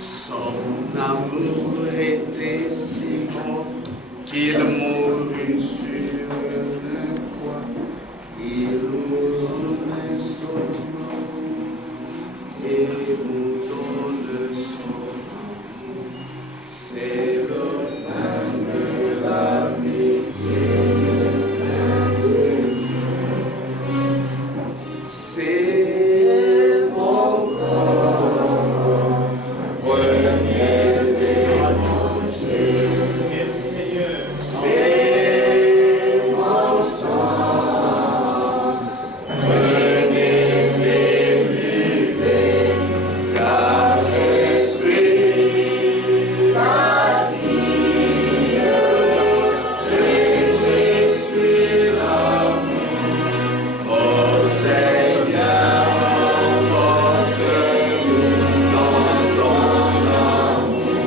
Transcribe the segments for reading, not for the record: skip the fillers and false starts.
Son amour était si grand qu'il mourut sur la croix. Il nous donnait son nom et nous donne son amour. C'est le pain de l'amitié, le pain de Dieu. C'est mon corps, premier et manger. C'est mon sang, prenez et buvez, car je suis la vie et je suis l'amour. Ô Seigneur, emporte-nous dans ton amour.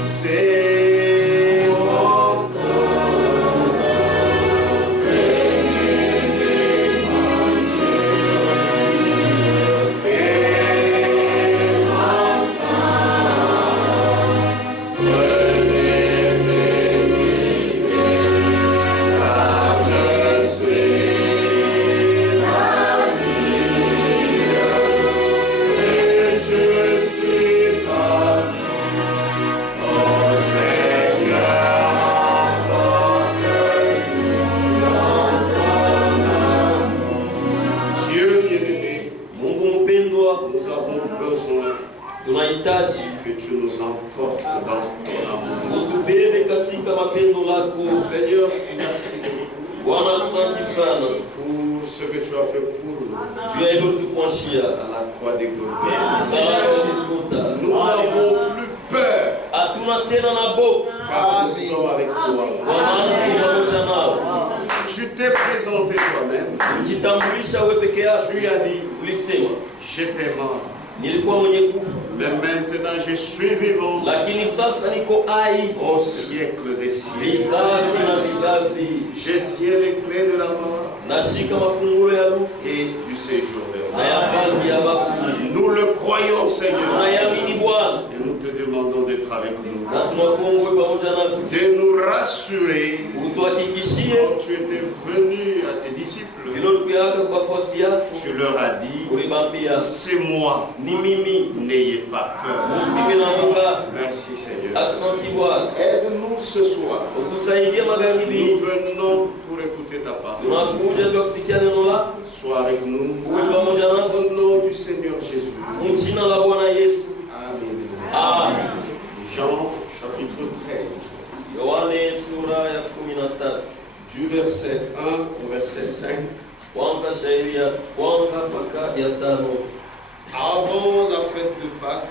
C'est mon corps, venez et mangez. C'est mon sang, prenez et buvez, car je suis la vie et je suis l'amour. Ô Seigneur, emporte-nous dans ton amour. Dieu bien-aimé, Mungu mpendwa, nous avons besoin tunahitaji que tu nous emportes dans ton amour. utubebe katika mapendo lako. Seigneur, merci Bwana, asante sana pour ce que tu as fait pour nous juu ya hilo ulitufanyia. à la croix des Golgotha. Msalaba wa Golgotha. Nous n'avons plus peur Hatuna tena na boga, car nous sommes avec toi. kwa maana tuko pamoja nao. Tu t'es présenté toi-même. Ujitambulisha wewe peke yako. Tu as dit, Ulisema j'étais mort, nilikuwa mwenye kufa, mais maintenant je suis vivant lakini sasa niko hai au siècle des siècles. vizazi na vizazi. Je tiens les clés de la mort Nashika mafungulo ya rufu et du séjour de na ya fazi ya bafu. Nous le croyons, Seigneur, Tunayamini Bwana et nous te demandons d'être avec nous, na tunakuomba uwe pamoja nasi, de nous rassurer. utuhakikishie Quand tu étais venu à tes disciples, vile ulikuwaka kwa wafuasi yako. tu leur as dit, Ulibambia c'est moi, ni mimi, n'ayez pas peur. usiwe na woga. Merci Seigneur. Aksanti Bwana, Aide-nous ce soir. ukusaidia Nous magharibi. venons pour écouter ta parole. Tunakuja tu kusikia neno lako, Sois avec nous. uwe pamoja nasi Au nom du Seigneur Jésus. mjina la Bwana Yesu. Amen. Amen. Jean chapitre 13, Yohane sura ya 13 du verset 1 au verset 5. kwanza shairi ya kwanza mpaka ya 5. Avant la fête de Pâques,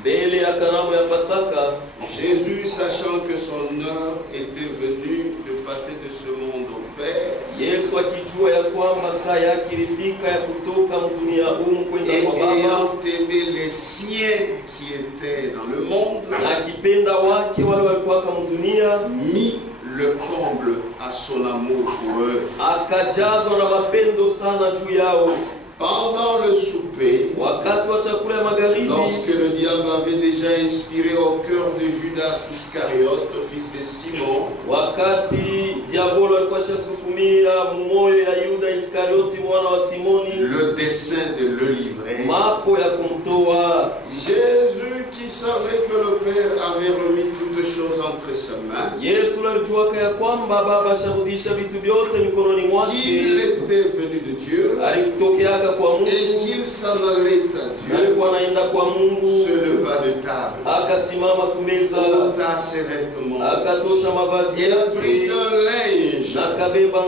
Mbele ya karamu ya Pasaka, Jésus, sachant que son heure était venue de passer de ce monde au Père, Yesu akijua ya kwamba saa yake ilifika ya kutoka dunia humu kwenda et kwa Baba, ayant aimé les siens qui étaient dans le monde, na akipenda wake wale walikuwa kama dunia, mit le comble à son amour pour eux. akajazwa na mapendo sana juu yao. Pendant le souper, Wakati wa chakula ya magharibi, lorsque le diable avait déjà inspiré au cœur de Judas Iscariote, fils de Simon, wakati diabolo alikuwa shasukumia moyo ya Yuda Iskarioti mwana wa Simoni le dessein de le livrer, mapo ya kumtoa, Jésus, qui savait que le Père avait remis toutes choses entre ses mains, Yesu alijua ya kwamba Baba asharudisha vitu vyote mikononi qu'il mwake, était venu de Dieu alitokeaka kwa Mungu et qu'il s'en allait à na Dieu, alikuwa anaenda kwa Mungu, se leva de table, akasimama kumeza, ôta ses vêtements akatosha mavazi et prit yake un linge na akabeba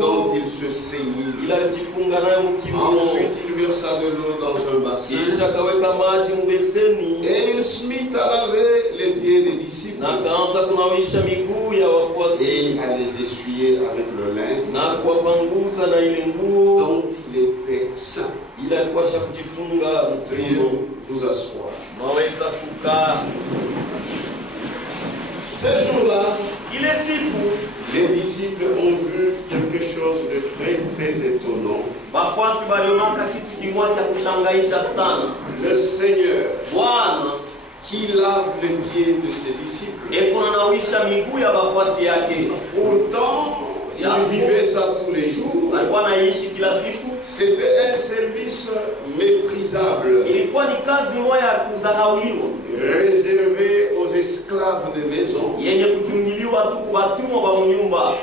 dont nguo il se saignit. ila alijifunga nayo mkiuno, Ensuite, il versa de l'eau dans un bassin kisha akaweka maji mbeseni et il se mit à laver les pieds des disciples na akaanza kunawisha miguu ya wafuasi et à les essuyer avec le linge na kuwapanguza na ile nguo, dont il était saint. ila alikuwa kujifunga Veuillez mkiuno. vous asseoir. Naweza kukaa. Ce jour-là, Ile siku les disciples ont vu quelque chose de très très étonnant. Wafuasi walionaka kitu kimoja cha kushangaisha sana. Le Seigneur Bwana qui lave les pieds de ses disciples. eko anawisha miguu ya wafuasi yake. Pourtant, il vivait ça tous les jours. Alikuwa anaishi kila siku. C'était un service méprisable, Ilikuwa ni kazi moja ya kudharauliwa, réservé aux esclaves de maison. yenye kuchungiliwa tu kwa watumwa wa nyumba.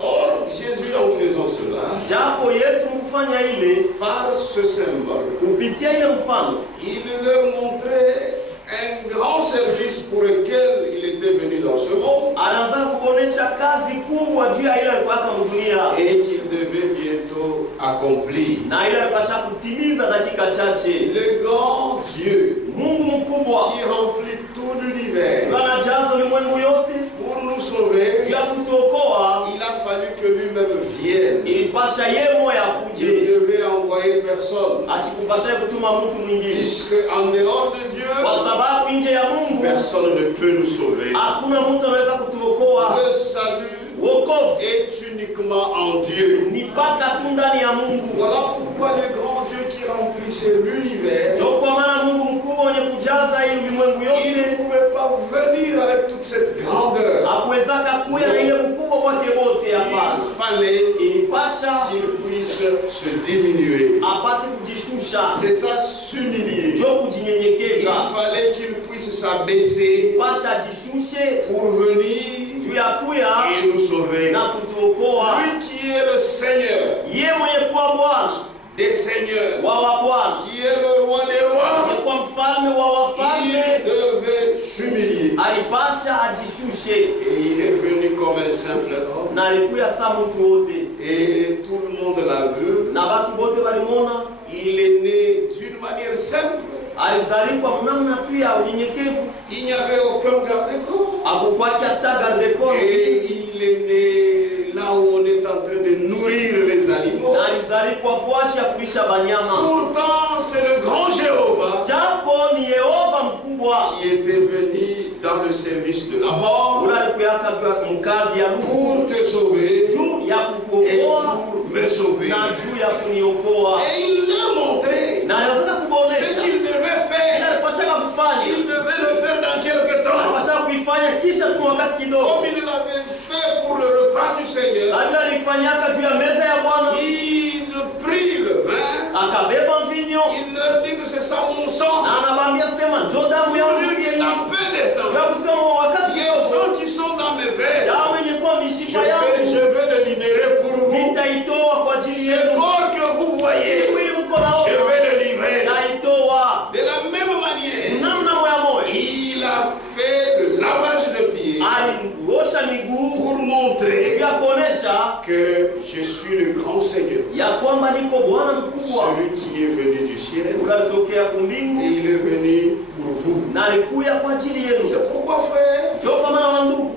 Or, Jésus, en faisant cela, Japo Yesu mkufanya ile, par ce symbole, kupitia ile mfano, il leur montrait un grand service pour lequel il était venu dans ce monde anaanza kuonesha kazi kubwa juu ya ile alikuwa dunia, et qu'il devait bientôt accomplir. na ile alipasha kutimiza dakika chache. Le grand Dieu Mungu mkubwa qui remplit tout l'univers anajaza ulimwengu yote pour nous sauver, ya kutuokoa, il a fallu que lui-même vienne. ilipasha yeye moya Il akuje, ne devait envoyer personne, asikupasha kutuma mtu mwingine, puisque en dehors de Dieu, kwa sababu nje ya Mungu personne ne peut nous sauver. hakuna mtu anaweza kutuokoa. Le salut Wokovu est uniquement en Dieu. ni mpaka tu ndani ya Mungu. Voilà pourquoi le grand Dieu qui remplissait l'univers, Ndio kwa maana Mungu mkubwa mwenye kujaza hii ulimwengu il yote ne pouvait pas venir avec toute cette grandeur. hakuwezaka kuya na ile mkubwa wake wote. Hapana, Il fallait ilipasha qu'il puisse se diminuer. apate kujishusha, C'est ça, s'humilier. ndio Il kujinyenyekeza. fallait qu'il puisse s'abaisser Pasha ajishushe pour venir juu ya kuya et nous sauver. na kutuokoa. Lui qui est le Seigneur Yeye mwenye kuwa Bwana des seigneurs, wa wabwana, qui est le roi des rois, mwenye kuwa mfalme wa il wafalme, devait s'humilier. alipasha ajishushe, Et il est venu comme un simple homme. na alikuya saa mtu wote, Et tout le monde l'a vu. na watu wote walimwona. Il est né d'une manière simple. Alizaliwa mnamna tu ya unyenyekevu, Il n'y avait aucun garde-corps. hakukwaki hata garde corps, Et il est né là où on est en train de nourrir les animaux. na alizaliwa fuashi ya kulisha banyama. Pourtant, c'est le grand Jéhovah Japo ni Yehova mkubwa qui était venu dans le service de la mort ule alikuyaka juu ya mkazi ya lufu, pour te sauver juu ya et kukuokoa pour me sauver. na juu ya kuniokoa, Et il leur montrait na aliweza ce kubonesha qu'il devait ile faire. alipashaka kufanya, Il devait le faire dans quelque temps. alipashaka kuifanya kisha tu wakati kidogo, Comme il l'avait fait pour le repas du Seigneur. labda alifanyaka juu ya meza ya Bwana, Il prit le vin. akabeba mvinyo Il leur dit que c'est ça mon sang. na anabambia sema njoo damu Pour yangu, dire que dans peu de temps, ya kusema wakati les kidogo sangs qui sont dans mes veines, damu yenye kuwa mishipa je yangu vais le libérer pour vous. nitaitoa kwa ajili Ce yenu. corps que vous voyez, Mwili mko je naona vais le livrer. naitoa. De la même manière, Namna moya moya il a fait le lavage de pieds aliosha miguu pour montrer ya kuonesha que je suis le grand Seigneur, ya kwamba niko Bwana mkubwa, celui qui est venu du ciel ule alitokea et kumbingu il est venu pour vous. na alikuya kwa ajili yenu. C'est pourquoi, frère, Ndio kwa maana wandugu,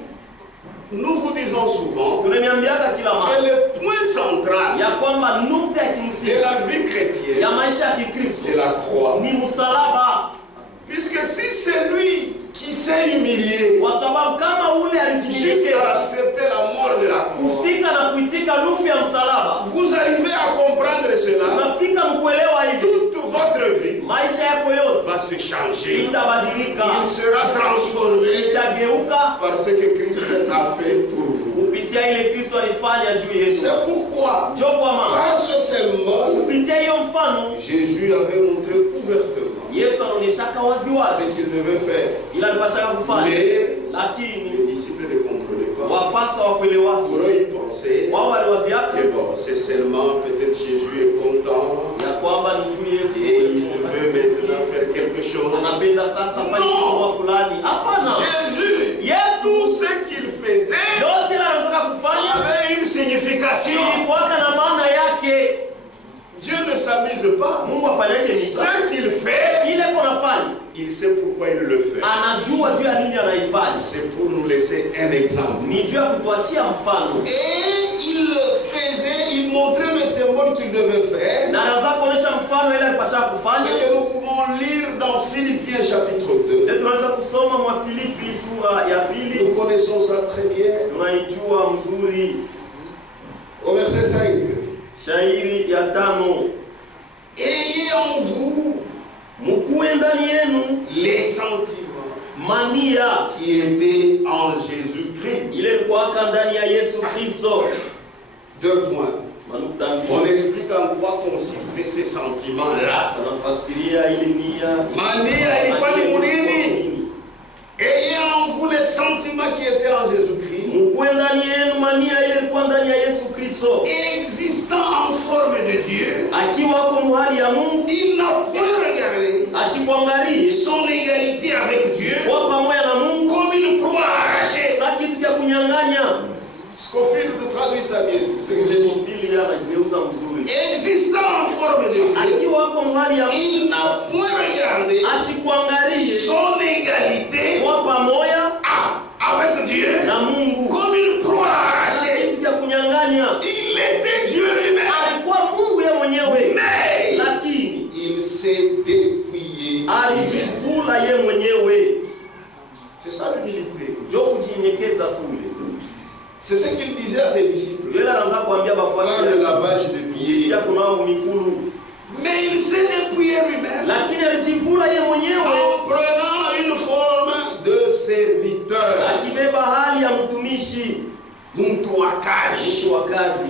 nous vous disons souvent tunaniambiaka kila que mara le point central ya kwamba nukta ya de kimsingi la vie chrétienne, ya maisha ya Kikristo c'est la croix. ni msalaba, Puisque si c'est lui qui s'est humilié kwa sababu kama ule jusqu'à alijinyenyekeza accepter la mort de la croix, kufika na kuitika lufu ya msalaba, vous arrivez à comprendre cela, unafika mkuelewa hivi, toute votre vie maisha yako yote va se changer. itabadilika, Il sera transformé itageuka par ce que Christ a fait pour vous. kupitia ile Kristo alifanya juu yetu. C'est pourquoi, Ndio kwa maana par ce symbole, kupitia hiyo mfano Jésus avait montré ouvertement Yesu anaonyeshaka ce waziwazi qu'il devait faire. ila alipashaka kufanya, Mais lakini les disciples ne comprenaient pas. wafasa wa kuelewake Pour eux, ils pensaient wao waliwaziaka que bon, c'est seulement peut-être Jésus est content ya kwamba ni juu Yesu et il veut maintenant faire quelque chose. anapenda sasa fanye kitu fulani. Hapana, Jésus, Yesu tout ce qu'il faisait yote anataka kufanya avait une signification. ilikuwaka na maana yake. Dieu ne s'amuse pas. Mungu afanyake nini? Ce qu'il fait, Ile kunafanya il sait pourquoi il le fait. anajua juu ya nini anaifanya, C'est pour nous laisser un exemple. ni juu ya kutuachia mfano, Et il le faisait, il montrait le symbole qu'il devait faire. na anaweza kuonesha mfano ile alipasha Ce kufanya. que nous pouvons lire dans Philippiens chapitre 2. Ndio tunaweza kusoma mwa Filipi sura ya pili, Nous connaissons ça très bien. tunaijua mzuri. Au verset 5. Shairi ya 5. Ayez en vous Mukuwe ndani yenu les sentiments mania qui étaient en Jésus-Christ. ile ilikuwa ndani ya Yesu Kristo. 2 points. On explique en quoi consistaient ces sentiments-là. Anafasiria ile nia. Mania ilikuwa ni nini? Ayez en vous les sentiments qui étaient en Jésus-Christ. Mukuwe ndani yenu mania ile ilikuwa ndani ya Yesu Kristo. Existant en forme de Dieu. Akiwa kwa mahali ya Mungu. Il n'a point regardé Asikuangalie son égalité avec Dieu kwa pamoja na Mungu comme une proie arrachée. sasa kitu cha kunyang'anya. Scofield traduit ça bien, c'est ce que j'ai dit. Existant en forme de Dieu, Akiwa kwa mahali ya Mungu. il n'a point regardé Asikuangalie son égalité kwa pamoja avec Dieu na Mungu comme une proie arrachée. kitu cha kunyang'anya. Il était Dieu lui-même. Alikuwa Mungu yeye mwenyewe. Mais Lakini il s'est dépouillé. alijivula yeye mwenyewe. C'est ça l'humilité. Ndio kujinyenyekeza kule. C'est ce qu'il disait à ses disciples. Ndio anaanza kuambia bafuasi Par le lavage de pieds. ya kunao mikulu. Mais il s'est dépouillé lui-même. Lakini alijivula yeye mwenyewe En prenant une forme de serviteur. akibeba hali ya mtumishi, Mtu wa kazi. mtu wa kazi.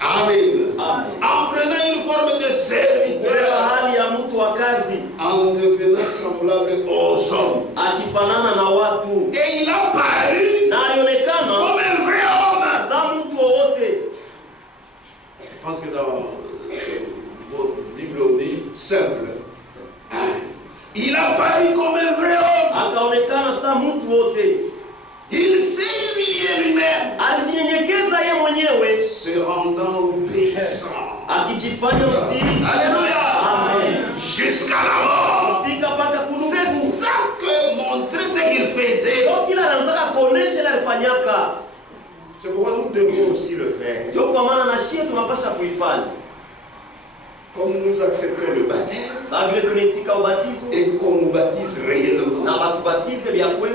Amen. Amen. En prenant une forme de Kubeba serviteur. hali ya mtu wa kazi, En devenant semblable aux hommes. akifanana na watu, Et il a paru na alionekana comme un vrai homme. za mtu wowote. Je pense que dans votre Bible on dit simple. Il a paru comme un vrai homme. Akaonekana sa mtu wote. Il s'est humilié lui-même. Alijinyenyekeza yeye mwenyewe, Se rendant obéissant. akijifanya mtii. Alléluia. Amen. Jusqu'à la mort. Fika paka kulufu. C'est ça que montrer ce qu'il faisait. Ndio kila anataka kuonesha ile alifanyaka. C'est pourquoi nous devons aussi le faire. Ndio kwa maana na shie tunapaswa kuifanya. Comme nous acceptons le baptême Sasa vile tunaitika ubatizo et qu'on nous baptise réellement, na batubatize vya kweli,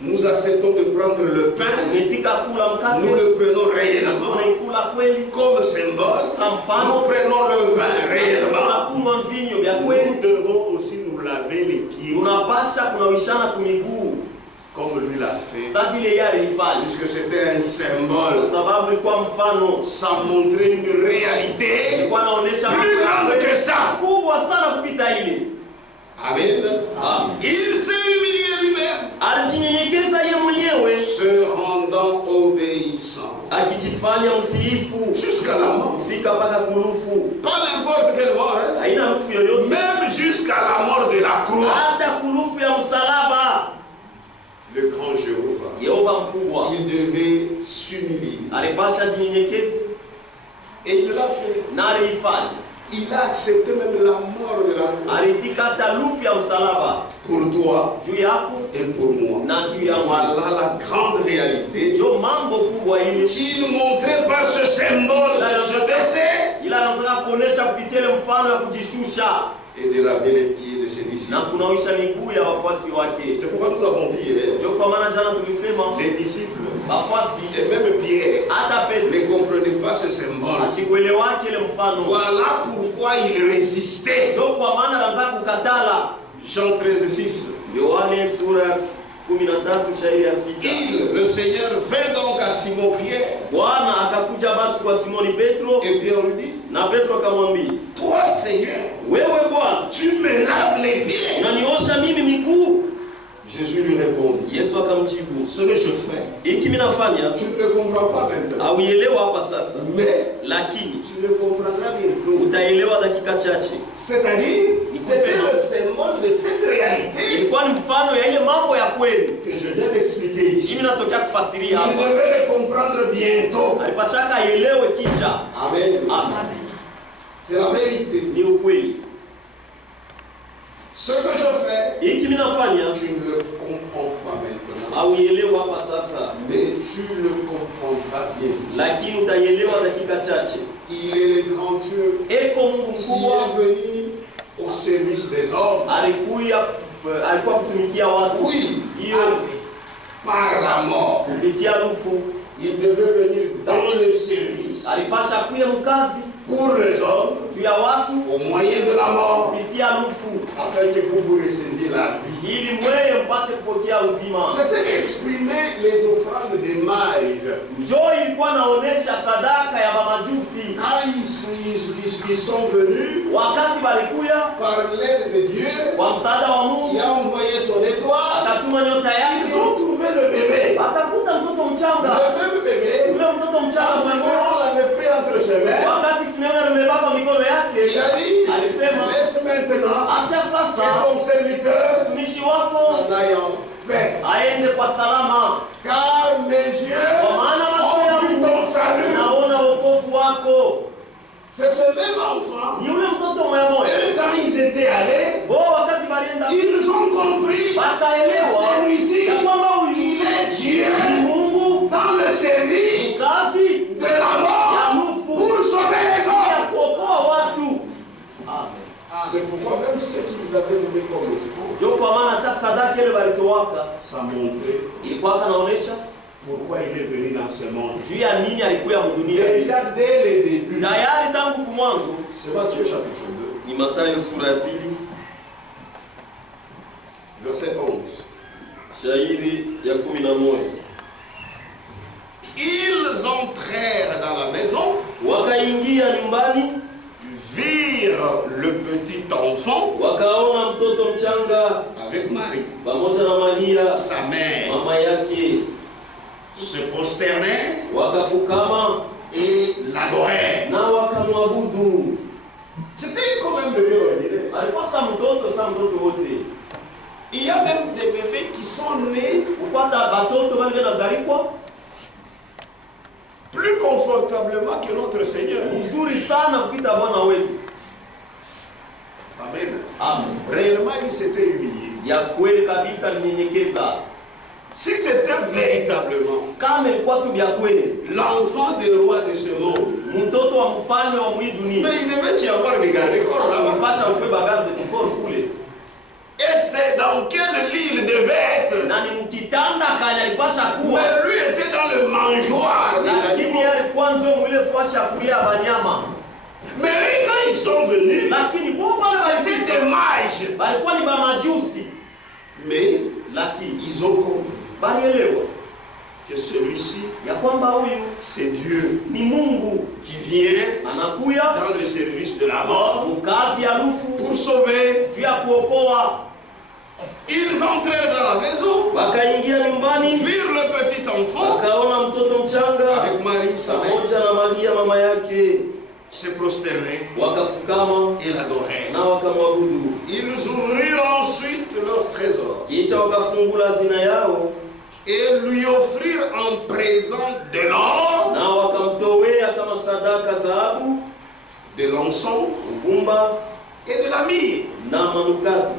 nous acceptons de prendre le pain, tunaitika kula mkate, nous le prenons réellement tunaikula kweli comme symbole, sa nous mfano, prenons le vin réellement. tunakunywa mvinyo vya kweli, Nous devons aussi nous laver les pieds tunapasha kunawishana kumiguu comme lui l'a fait, sasa vile yeye alifanya, puisque c'était un kwa symbole. sababu ilikuwa mfano, Ça montrait une réalité ilikuwa inaonyesha plus grande que ça. kubwa sana kupita ile. Amen. Amen. Il s'est humilié lui-même, Alijinyenyekeza yeye mwenyewe, se rendant obéissant akijifanya mtiifu jusqu'à la mort. fika mpaka kulufu, Pas n'importe quelle mort, hein? haina lufu yoyote, Même jusqu'à la mort de la croix. hata kulufu ya msalaba. Le grand Jéhovah, Yehova mkubwa il devait s'humilier. alipasha jinyenyekeze Et il l'a fait. na alifanya, Il a accepté même la mort de la croix alitika hata lufu ya msalaba pour toi juu yako et pour moi. na juu yangu. Voilà la grande réalité Ndio mambo kubwa ile, qu'il montrait par ce symbole de se baisser ila anataka kuonesha kupitia ile mfano ya kujishusha et de laver les pieds de ses na disciples. kunawisha miguu ya wafuasi wake. C'est pourquoi nous avons dit, hein, Ndio kwa maana jana tulisema les disciples wafuasi et même Pierre hata Petro ne comprenaient pas ce symbole. asikuelewake ile mfano. Voilà pourquoi il résistait. Ndio kwa maana anataka kukatala. Jean 13:6. Yohane sura 13 shairi ya 6. Le Seigneur vint donc à Simon Pierre Bwana akakuja basi kwa Simoni Petro, et Pierre lui dit, na Petro akamwambia, toi Seigneur, wewe Bwana tu me laves les pieds. unaniosha mimi miguu? Jésus lui répondit, Yesu akamjibu, ce que je fais, hiki mimi nafanya tu ne le comprends pas maintenant, auelewa hapa sasa, mais lakini tu le comprendras bientôt. utaelewa dakika chache. C'est-à-dire, c'était le symbole de cette réalité Ilikuwa ni mfano ya ile mambo ya kweli que je viens d'expliquer ici. mimi natokea kufasiria Il hapa. devait le comprendre bientôt. Alipasaka aelewe kisha. Amen. Amen. C'est la vérité. Ni ukweli. Ce que je fais, Hiki mimi nafanya tu ne le comprends pas maintenant, auelewa hapa sasa, mais tu le comprendras bientôt. lakini utaielewa dakika chache. Il est le grand Dieu Eko Mungu qui mkubwa est venu au service des hommes. alikuwa kutumikia watu. Oui, Hiyo par la mort. kupitia lufu Il devait venir dans le service. alipasha kuya mkazi pour les hommes juu ya watu au moyen de la mort, kupitia lufu, afin que vous receviez la vie. ili mweye mpate kupokea uzima. C'est ce qu'exprimaient les offrandes des mages. Njoo ilikuwa naonesha sadaka ya mamajusi. Quand ils sont venus, Wakati balikuya par l'aide de Dieu, kwa msaada wa Mungu, qui a envoyé son étoile, akatuma nyota yake, ils ont trouvé le bébé. akakuta mtoto mchanga. Le même bébé, Ule mtoto mchanga on l'avait pris entre ses mains. wakati Simeoni amebeba mikono yake, Il a dit, alisema, laisse maintenant acha que sasa ton serviteur mtumishi wako s'en aille en paix. aende kwa salama, Car mes yeux kwa maana macho ont vu yangu ton salut. naona wokovu wako. C'est ce même enfant. Ni ule mtoto moya moya. Et quand ils étaient allés, Wakati balienda ils ont compris que wakaelewa celui-ci, ya kwamba il huyu est Dieu ni Mungu dans le service kazi de la mort ya lufu pour sauver les ya hommes. kuokoa watu. Amen. C'est pourquoi même ceux qu'ils avaient nommés comme offrande, Ndio kwa maana hata sadaka ile balitoaka ça montrait ilikuwa kanaonesha pourquoi il est venu dans ce monde. juu ya nini alikuya mdunia. Déjà dès le début, Tayari tangu kumwanzo. c'est Matthieu chapitre 2, Ni Mathayo sura ya pili verset 11. shairi ya 11. Ils entrèrent dans la maison, Wakaingia nyumbani, virent le petit enfant wakaona mtoto mchanga avec Marie, pamoja na Maria sa mère, mama yake, se prosternèrent wakafukama et l'adorèrent. na wakamwabudu. C'était comme un bébé ordinaire. Alikuwa sa mtoto wote. Il y a même des bébés qui sont nés Kupata batoto bali nazarikwa plus confortablement que notre Seigneur. uzuri sana kupita Bwana wetu. Amen. Amen. Réellement, il s'était humilié. Ya kweli kabisa alinyenyekeza. Si c'était véritablement Kama ilikuwa tu vya kweli, l'enfant des rois de ce monde, mtoto wa mfalme wa hii dunia, mais il devait y avoir des gardes-corps là-bas. mpasha ubeba garde du corps kule. Et c'est dans quel lit il devait être. Na ni mkitanda kanya alipasha kuwa. Mais lui était dans le mangeoire des Lakini animaux. alikuwa njo mwile fuasha kulia banyama. Mais quand ils sont venus, Lakini bomba c'était des mages. balikuwa ni bamajusi. Mais Lakini ils ont compris balielewa que celui-ci, ya kwamba huyu c'est Dieu ni Mungu qui vient anakuya dans le service de la mort mkazi ya lufu pour sauver. juu ya kuokoa. Ils entrèrent dans la maison, Wakaingia nyumbani, virent le petit enfant wakaona mtoto mchanga avec Marie, sa mère, pamoja na Maria mama yake, se prosterner wakafukama et l'adorer. na wakamwabudu. Ils ouvrirent ensuite leur trésor Kisha wakafungula zina yao et lui offrirent en présent de l'or, na wakamtowea kama sadaka dhahabu, de l'encens uvumba et de la myrrhe. na manukato.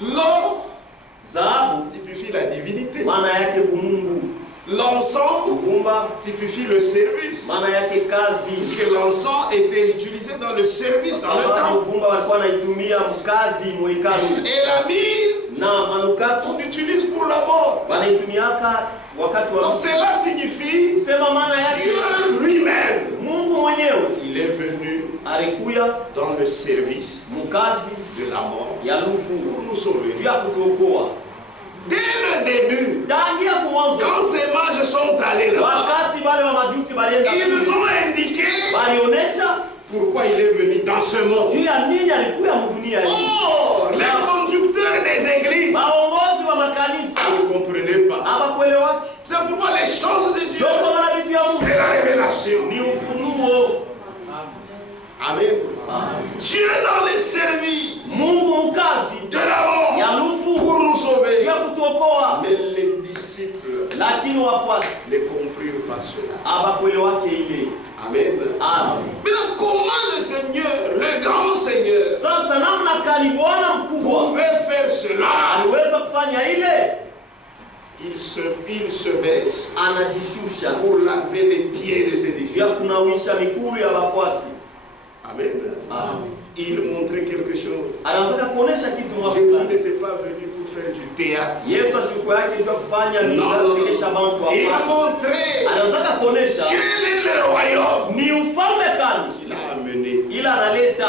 L'or Dhahabu typifie la divinité. maana yake bumungu, L'encens uvumba typifie le service, maana yake kazi. puisque l'encens était utilisé dans le service, dans le Kama temple. uvumba walikuwa wanaitumia mkazi mwekalu, Et la myrrhe, na manukato on utilise pour la mort. wanaitumiaka wakati wa Donc cela signifie sema, maana yake Dieu lui-même. Mungu mwenyewe Il est venu alikuya dans le service mkazi de la mort ya pour lufu nous sauver. juu ya kutuokoa. Dès le début, Tangia kumwanzo, quand ces mages sont allés là-bas, wakati wale wa majusi balienda ils ont indiqué balionesha pourquoi il est venu dans ce monde. juu ya nini alikuya mdunia hii. Oh, les conducteurs des églises Maongozi wa makanisa ne comprenaient pas. hawakuelewa. C'est pourquoi les choses de Dieu, Joko wana vitu ya Mungu c'est la révélation. ni ufunuo. Amen. Dieu dans les services Mungu mkazi de la mort ya lufu pour nous juu sauver. ya kutuokoa, Mais les disciples lakini wafuasi ne comprirent pas cela. hawakuelewake ile. Amen. Amen. Mais comment le Seigneur, le grand Seigneur, Sasa namna kani Bwana mkubwa pouvait faire cela? aliweza kufanya ile? Il se baisse Anajishusha pour laver les pieds de ses juu ya disciples. kunawisha miguu ya wafuasi. Amen. Amen. Il montrait quelque chose. Anataka kuonesha kitu Jésus mwafulani. n'était pas venu pour faire du théâtre. Yesu ashuku yake juu ya kufanya Non, misa non, kuchekesha bantu non. Il hapana. montrait Anataka kuonesha quel est le royaume ni ufalme kani qu'il a amené ila analeta.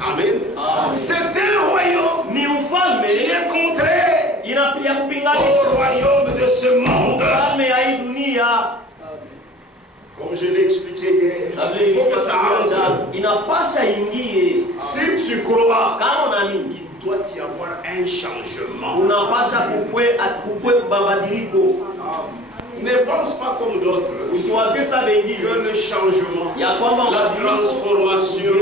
Amen. Amen. C'est un royaume Ni ufalme qui est contraire ya au kupinganisha royaume de ce monde. ufalme ya hii dunia. Comme je l'ai expliqué hier, Kabla il faut que ça ilifika entre. inapasha ingie. Si tu crois, Kama unaamini il doit y avoir un changement. unapasha kukwe mabadiliko. Ne pense pas comme d'autres Usiwazie sa wengine que le changement, ya kwamba la transformation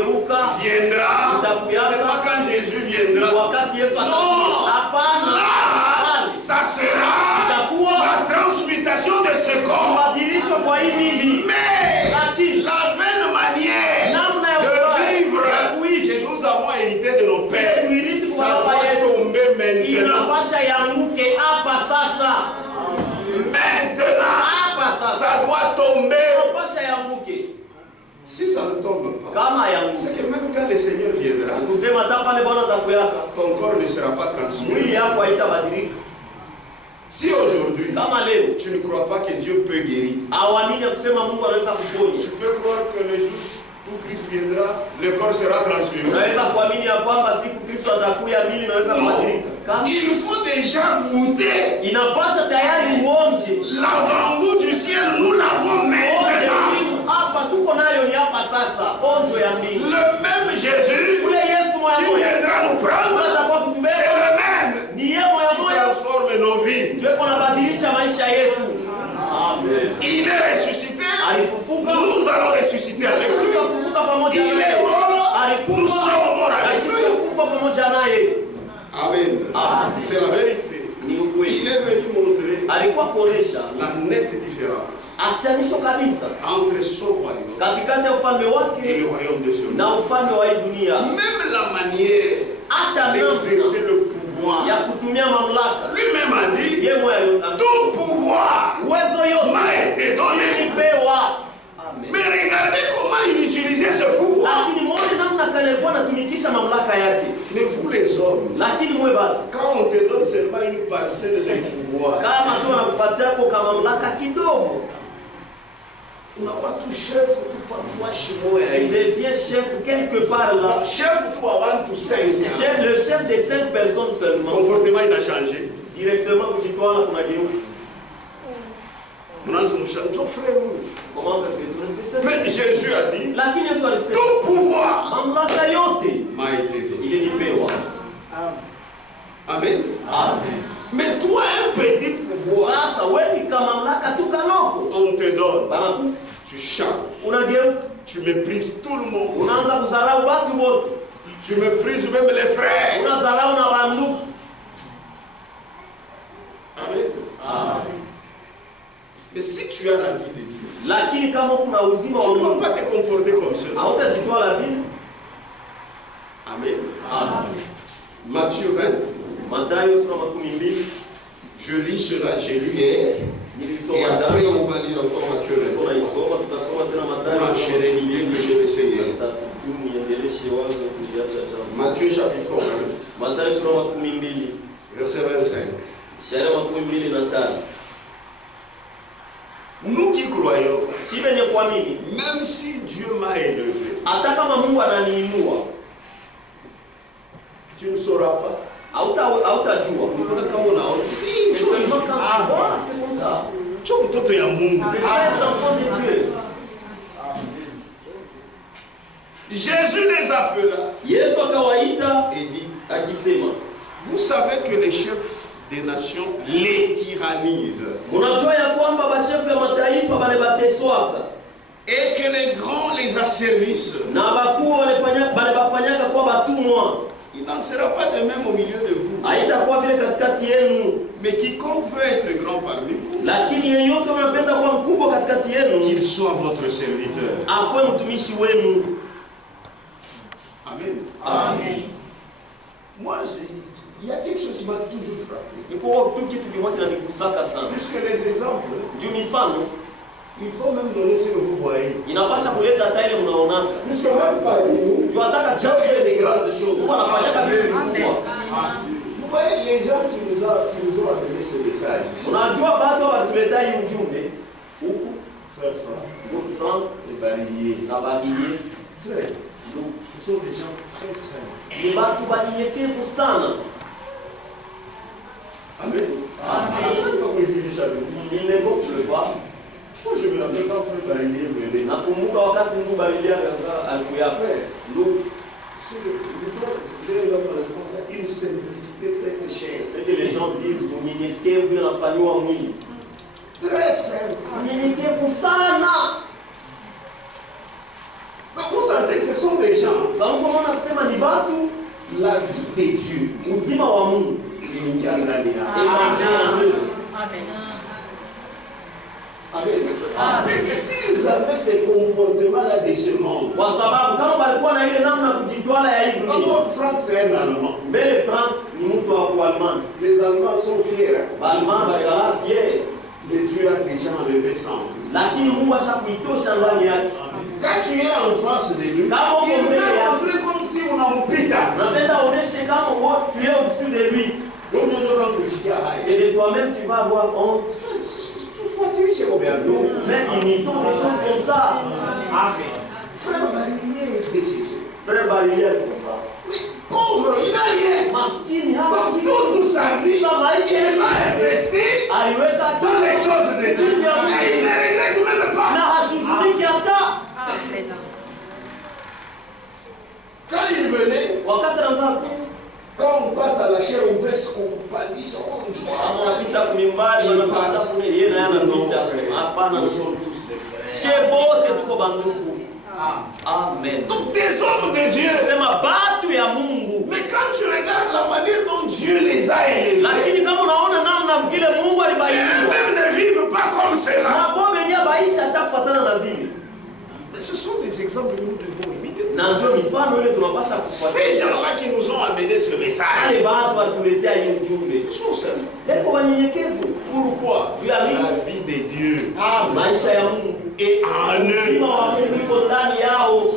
viendra. itakuya C'est pas quand Jésus viendra. wakati Yesu Non. atakuja. Hapana. Là, ça sera Itakuwa la transmutation de ce corps. kubadilishwa kwa hii mili. Mais Lakini la vaine manière namna ya de vivre ya kuishi que nous avons hérité de nos pères, tulirithi kwa ça baba doit yetu tomber maintenant. inapasha yanguke hapa sasa. Maintenant, Hapa sasa ça doit tomber. inapasha yanguke. Si ça ne tombe pas, Kama yanguke c'est que même quand le Seigneur viendra, kusema hata pale Bwana atakuyaka ton corps ne sera pas transmis. mwili yako haitabadilika. Si aujourd'hui, Kama leo tu ne crois pas que Dieu peut guérir, awamini kusema Mungu anaweza kuponya, tu peux croire que le jour où Christ viendra, le corps sera transmis. unaweza kuamini ya kwamba siku Kristo atakuya mili inaweza kubadilika. Kama Il faut déjà goûter inapasa tayari uonje l'avant-goût du ciel, nous l'avons maintenant. mbingu. Hapa tuko nayo ni hapa sasa, onjo ya mbingu. Le même Jésus Ule Yesu moya qui moya viendra nous prendre, atakuwa c'est kutubeba, le même ni yeye moya qui moya transforme nos vies. tuweko nabadilisha maisha yetu. Amen. Il est ressuscité, Alifufuka, nous allons ressusciter avec lui. tutafufuka pamoja Il est naye. mort, nous Alikufa sommes morts na avec sisi lui. tutakufa pamoja naye. Amen. Amen. C'est la vérité. Ni ukweli. Il est venu montrer Alikuwa kuonesha la nette différence achanisho kabisa entre son royaume katikati ya ufalme et wake le royaume de ce monde. na ufalme wa hii dunia, Même la manière hata namna d'exercer le pouvoir. ya kutumia mamlaka. Lui-même a dit, Yeye mwenyewe tout pouvoir uwezo yote m'a été donné. nilipewa. Amen. Mais regardez comment il utilisait ce pouvoir. Lakini muone namna kale alikuwa anatumikisha mamlaka yake. Mais vous les hommes, Lakini mwe bado quand on te donne seulement une parcelle de pouvoir, kama tu anakupatia kwa kama mamlaka kidogo, unakuwa tu chef tu parfois chez moi. il devient chef quelque part là. Chef tu avant tout 5 ans. Le chef de 5 personnes seulement. Comportement il a changé. Directement kujitwala kunageuka. Mnaanza mshanjo frère. Comment ça se tourne? C'est ça. Mais Jésus a dit, Lakini Yesu alisema tout pouvoir mamlaka yote m'a été donné. ilinipewa. Amen. Amen. Mais toi un petit pouvoir, Sasa wewe ni kama mamlaka tu kaloko. on te donne, Banaku tu chantes, unageuka, tu méprises tout le monde. unaanza kudharau watu wote. Tu méprises même les frères. Unadharau na bandugu. Amen. Amen. Mais si tu as la vie de Dieu, Lakini kama kuna uzima wa tu ne Mungu, vas pas te comporter comme ça. hautajitwala vile. Amen. Amen. Matthieu 20. Mathayo sura 12. Je lis cela, j'ai lu hier. Et Nilisoma après, jana. on va lire encore Matthieu 20. Tunaisoma, tutasoma tena Pour Mathayo. enchaîner l'idée que j'ai laissée hier. Niendeleshe wazo kujiacha jana. Matthieu chapitre 20, Mathayo sura 12. verset 25. Shairi 25. Nous qui croyons, Si wenye kuamini, même si Dieu m'a élevé, hata kama Mungu ananiinua, tu ne sauras pas. hautajua. Mbona kama unaona, si, C'est seulement quand tu vois, c'est comme ça. tu mtoto ya Mungu. C'est l'enfant de Dieu. Jésus les appela Yesu akawaita et dit, akisema, vous savez que les chefs des nations les tyrannisent unajua ya kwamba bashefu ya mataifa bale bateswaka et que les grands les asservissent. na bakuu bale bafanyaka kwa batumwa. Il n'en sera pas de même au milieu de vous. Haitakuwa vile katikati yenu, Mais quiconque veut être grand parmi vous, lakini yeyote mnapenda kuwa mkubwa katikati yenu, qu'il soit votre serviteur. akuwe mtumishi wenu. Amen. Amen. Moi, il y a quelque chose qui m'a toujours frappé. Iko tu kitu kimoja kinanikusaka sana. Puisque les exemples, Juu mifano il faut même donner ce que vous voyez. inapasha kuleta hata ile mnaonaka. Puisque même parmi nous, Juu hataka Dieu fait des grandes choses. Mungu anafanyaka vitu vikubwa. Vous voyez les gens qui nous ont amené ce message. Unajua watu wanatuletea hii ujumbe huku Frère Franck, Frank les barilliers. na babiye Frère, Ce sont des gens très simples. Ni watu wanyenyekevu sana. Amen. Ils ne gonflent pas. Moi, je me rappelle quand Frère Barilier venait. Nakumbuka wakati ndugu Barilia alikuja Frère, ndugu, une simplicité faite chère. c'est que les gens disent unyenyekevu unafanywa mwingi. Très simple. Unyenyekevu sana. Donc vous sentez que ce sont des gens, Kama unaona kusema ni watu la vie de Dieu. uzima wa Mungu. Amen. Parce que s'ils avaient ce comportement-là de ce monde, Kwa sababu kama walikuwa na ile namna ya kujitwala ya hii dunia. d'abord, Franck, c'est un Allemand. Mbele Frank ni mtu wa Ualmani. Les Allemands sont fiers. Hein? Balmani walikuwa fier. Mais Dieu a déjà enlevé ça. Lakini Mungu ashakuitosha ndani yake. Quand tu es en face de lui, il va montrer comme si on a un pita. Napenda oneshe kama tu es au-dessus de lui. Donc, nous devons critiquer. Et de toi-même tu vas avoir honte. Mais imitons des choses comme ça. Amen. Frère Barilier est décédé. Frère Barilier est comme ça. Pauvre, il n'a rien. Maskini Dans toute sa vie, il a investi aliweka dans les choses de Dieu. Et il ne regrette même pas. na hashughuliki hata. Quand il venait, Wakati anaanza quand on passe à la chair ouverte, on va dire anapita kumimbali wanapata kule yeye na anapita. Hapana, nous sommes tous des frères. shebote tuko bandugu. Amen. Donc des hommes de Dieu. Sema batu ya Mungu. Mais quand tu regardes la manière dont Dieu les a élevés, Lakini kama unaona namna vile Mungu alibainua. eux-mêmes ne vivent pas comme cela. Na bo wenyewe baisha atafuatana na vile. Mais ce sont des exemples que nous devons imiter. Na ndio mifano ile tunapaswa kufuata. Ces gens-là qui nous ont amené ce message, Wale watu watuletea hii ujumbe. ils sont simples. Leko wanyenyekevu. Pourquoi? Vu à lui. La vie de Dieu Maisha ya Mungu. est en Uzima eux. wa Mungu iko ndani yao.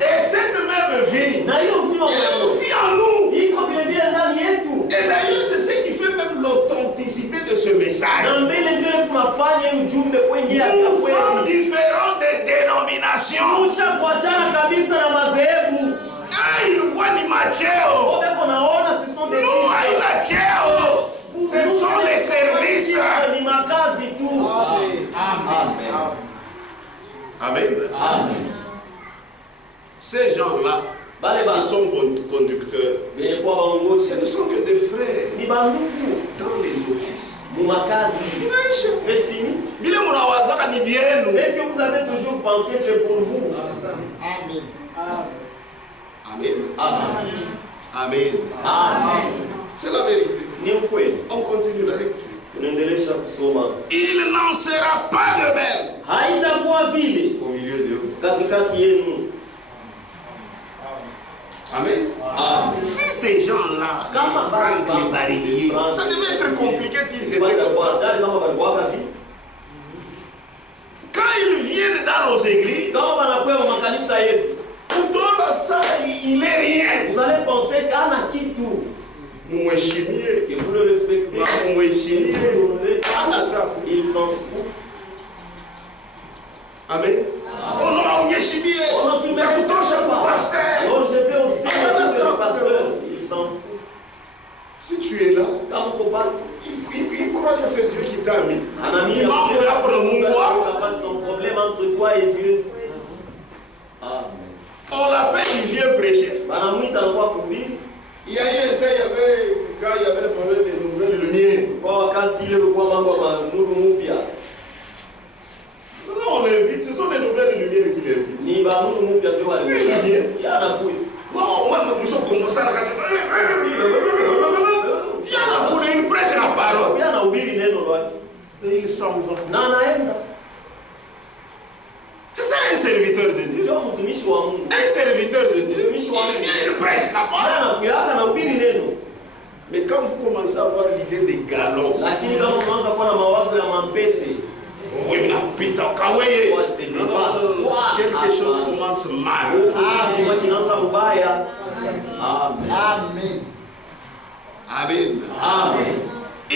Et cette même vie Na hiyo uzima wa est Mungu aussi en nous. iko vile vile ndani yetu. Et d'ailleurs, c'est ce qui fait même l'authenticité de ce message. Na mbele ndio ile tunafanya hii ujumbe kwenye ya Nous sommes kweli. différents des dénominations. Kusha kuachana kabisa na madhehebu. Eux, ils voient ni macheo. Wao naona ce sont des Nous, haina cheo. Ce sont les services. ni makazi tu. Amen. Amen. Amen. Ces gens-là, Bale qui ba sont conducteurs, benye kwa baongozi ce ne sont que des frères ni bandugu dans les offices. mu makazi. C'est fini. Bile munawazaka ni bienu. Ce que vous avez toujours pensé c'est pour vous. Amen. Amen. Amen. Amen. C'est la vérité. Ni ukweli. On continue la lecture. Tunaendelea kusoma. Il n'en sera pas de même Haitakuwa vile au milieu de vous. katikati yenu. Amen. Amen. Si ces gens-là, Kama Franck, les Bariliers, ça devait être compliqué s'ils étaient comme ça. kama walikuwa hivi. Quand ils viennent dans nos églises, Kama wanakuwa makanisa yetu, kutoka ça, il est rien. vous allez penser kana kitu. Mheshimiwe, Que vous le respectez. mheshimiwe, anataka. Il s'en fout. Amen. On mheshimiwe, takutosha kwa pasteur. Alors je vais au témoin du pasteur. Il s'en fout. Si tu es là, Kama uko pale, il croit que c'est Dieu qui t'a mis. anamia Il m'a envoyé pour le mouvoir. capable ton problème entre toi et Dieu. Amen. On l'appelle, il vient prêcher. Banamwita anakuwa kuhubiri. Il y a eu un temps, quand il y avait le problème des nouvelles lumières. Kwa wakati ile ulikuwa mambo ya nuru mpya. Non, on l'invite, ce sont les nouvelles lumières qu'il invite. Ni ba nuru mpya ndio walikuwa. Yanakuja. Non, moi, nous sommes comme ça. Il y en a pour une prêche la parole. Pia anahubiri neno lake. Et il s'en va. Na anaenda. C'est ça un serviteur de Dieu. Ndio mtumishi wa Mungu. Un serviteur de Dieu. Il vient, il prêche la parole. Anakuja anahubiri neno. Mais quand vous commencez à avoir l'idée des galons, Lakini kama unaanza kuwa na mawazo ya mampete, oui, mais quelque chose commence mal. Amen. Kinaanza mbaya. Amen. Amen. Amen.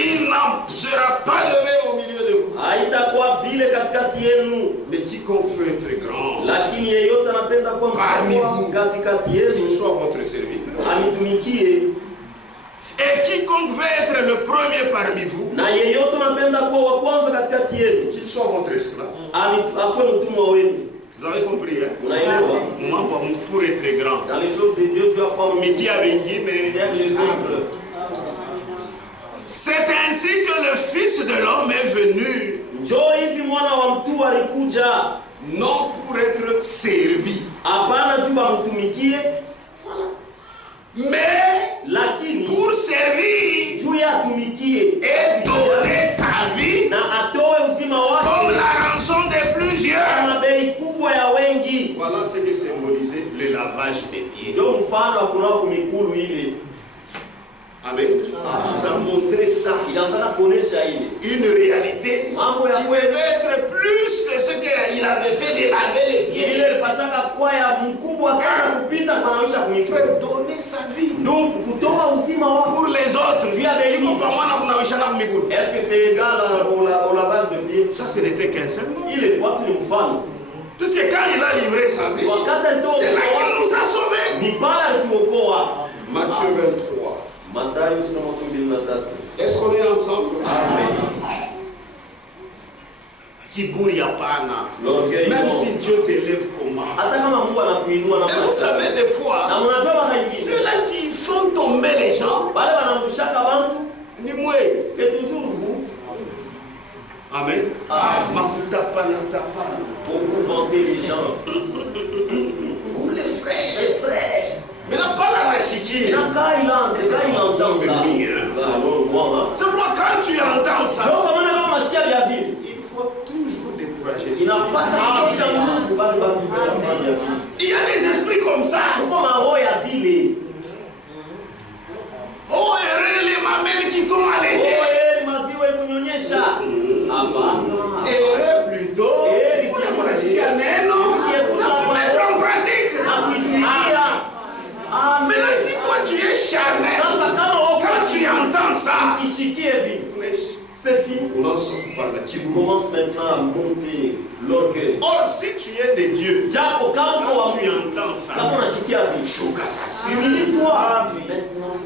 il n'en sera pas de même au milieu de vous. Haitakuwa vile katikati yenu. Mais quiconque veut être grand, Lakini yeyote anapenda kuwa mkubwa katikati yenu, qu'il soit votre serviteur. anitumikie. Et quiconque veut être le premier parmi vous, Na yeyote anapenda kuwa wa kwanza katikati yenu, qu'il soit votre esclave. akuwe mtumwa wenu. Vous avez compris, hein? Unaelewa? Mambo pour être grand. Dans les choses de Dieu, tu vas pas Tumikia wengine. servir les autres. C'est ainsi que le Fils de l'homme est venu, Njoo hivi mwana wa mtu alikuja, non pour être servi, hapana juu bamtumikie, mais lakini pour servir juu ya atumikie et donner sa vie na atoe uzima comme wake la rançon de plusieurs. kama bei kubwa ya wengi. Voilà ce qui symbolisait le lavage des pieds. Ndio mfano wa kunawa kumikulu ile. Amen. Ça montrait ça. Inaanza kuonesha ile Une réalité mambo ya qui devait être plus que ce qu'il avait fait de laver les pieds. ile pataka kwa ya mkubwa sana kupita kunawisha kumikulu. Frère, donner sa vie Ndio kutoa uzima wako pour les autres. juu ya bei. Est-ce que c'est égal au lavage de pieds? ça, ce n'était qu'un symbole? Ile watu ni mfano. Puisque quand il a livré sa vie, Wakati c'est là qu'il alitoa nous a sauvés. ni pale alituokoa. Matthieu 23. Mathayo 23. Est-ce qu'on est ensemble? Amen. Kiburi hapana. L'orgueil. Même si Dieu t'élève comment. Hata kama Mungu anakuinua na Et vous savez des fois, na mnajua mara nyingine ceux-là qui font tomber les gens, wale wanaangushaka watu ni moi. c'est toujours vous. Amen. Ah, Makutapana tapana. beaucoup vanter les gens. Comme les frères. Les frères. Mais là, pas la rachiki. Na kaila entend ça. C'est pourquoi quand tu entends ça, Ndio kama kama nasikia vya vile. il faut toujours décourager. Inapasa kutosha nguvu bali watu wanafanya vile. Il y a des esprits comme ça. Uko maroho ya vile. Oh, les mamelles qui t'ont allaité. Oye, maziwa kunyonyesha. Hapana. Et plutôt, on a dit qu'il mettre en pratique. Maintenant, si toi tu es charnel, quand tu entends ça, c'est fini. on Commence maintenant à monter l'orgueil. or, si tu es de Dieu, Japo quand kama tu entends ça, kama unasikia vile. chouka ça. Humilie-toi maintenant.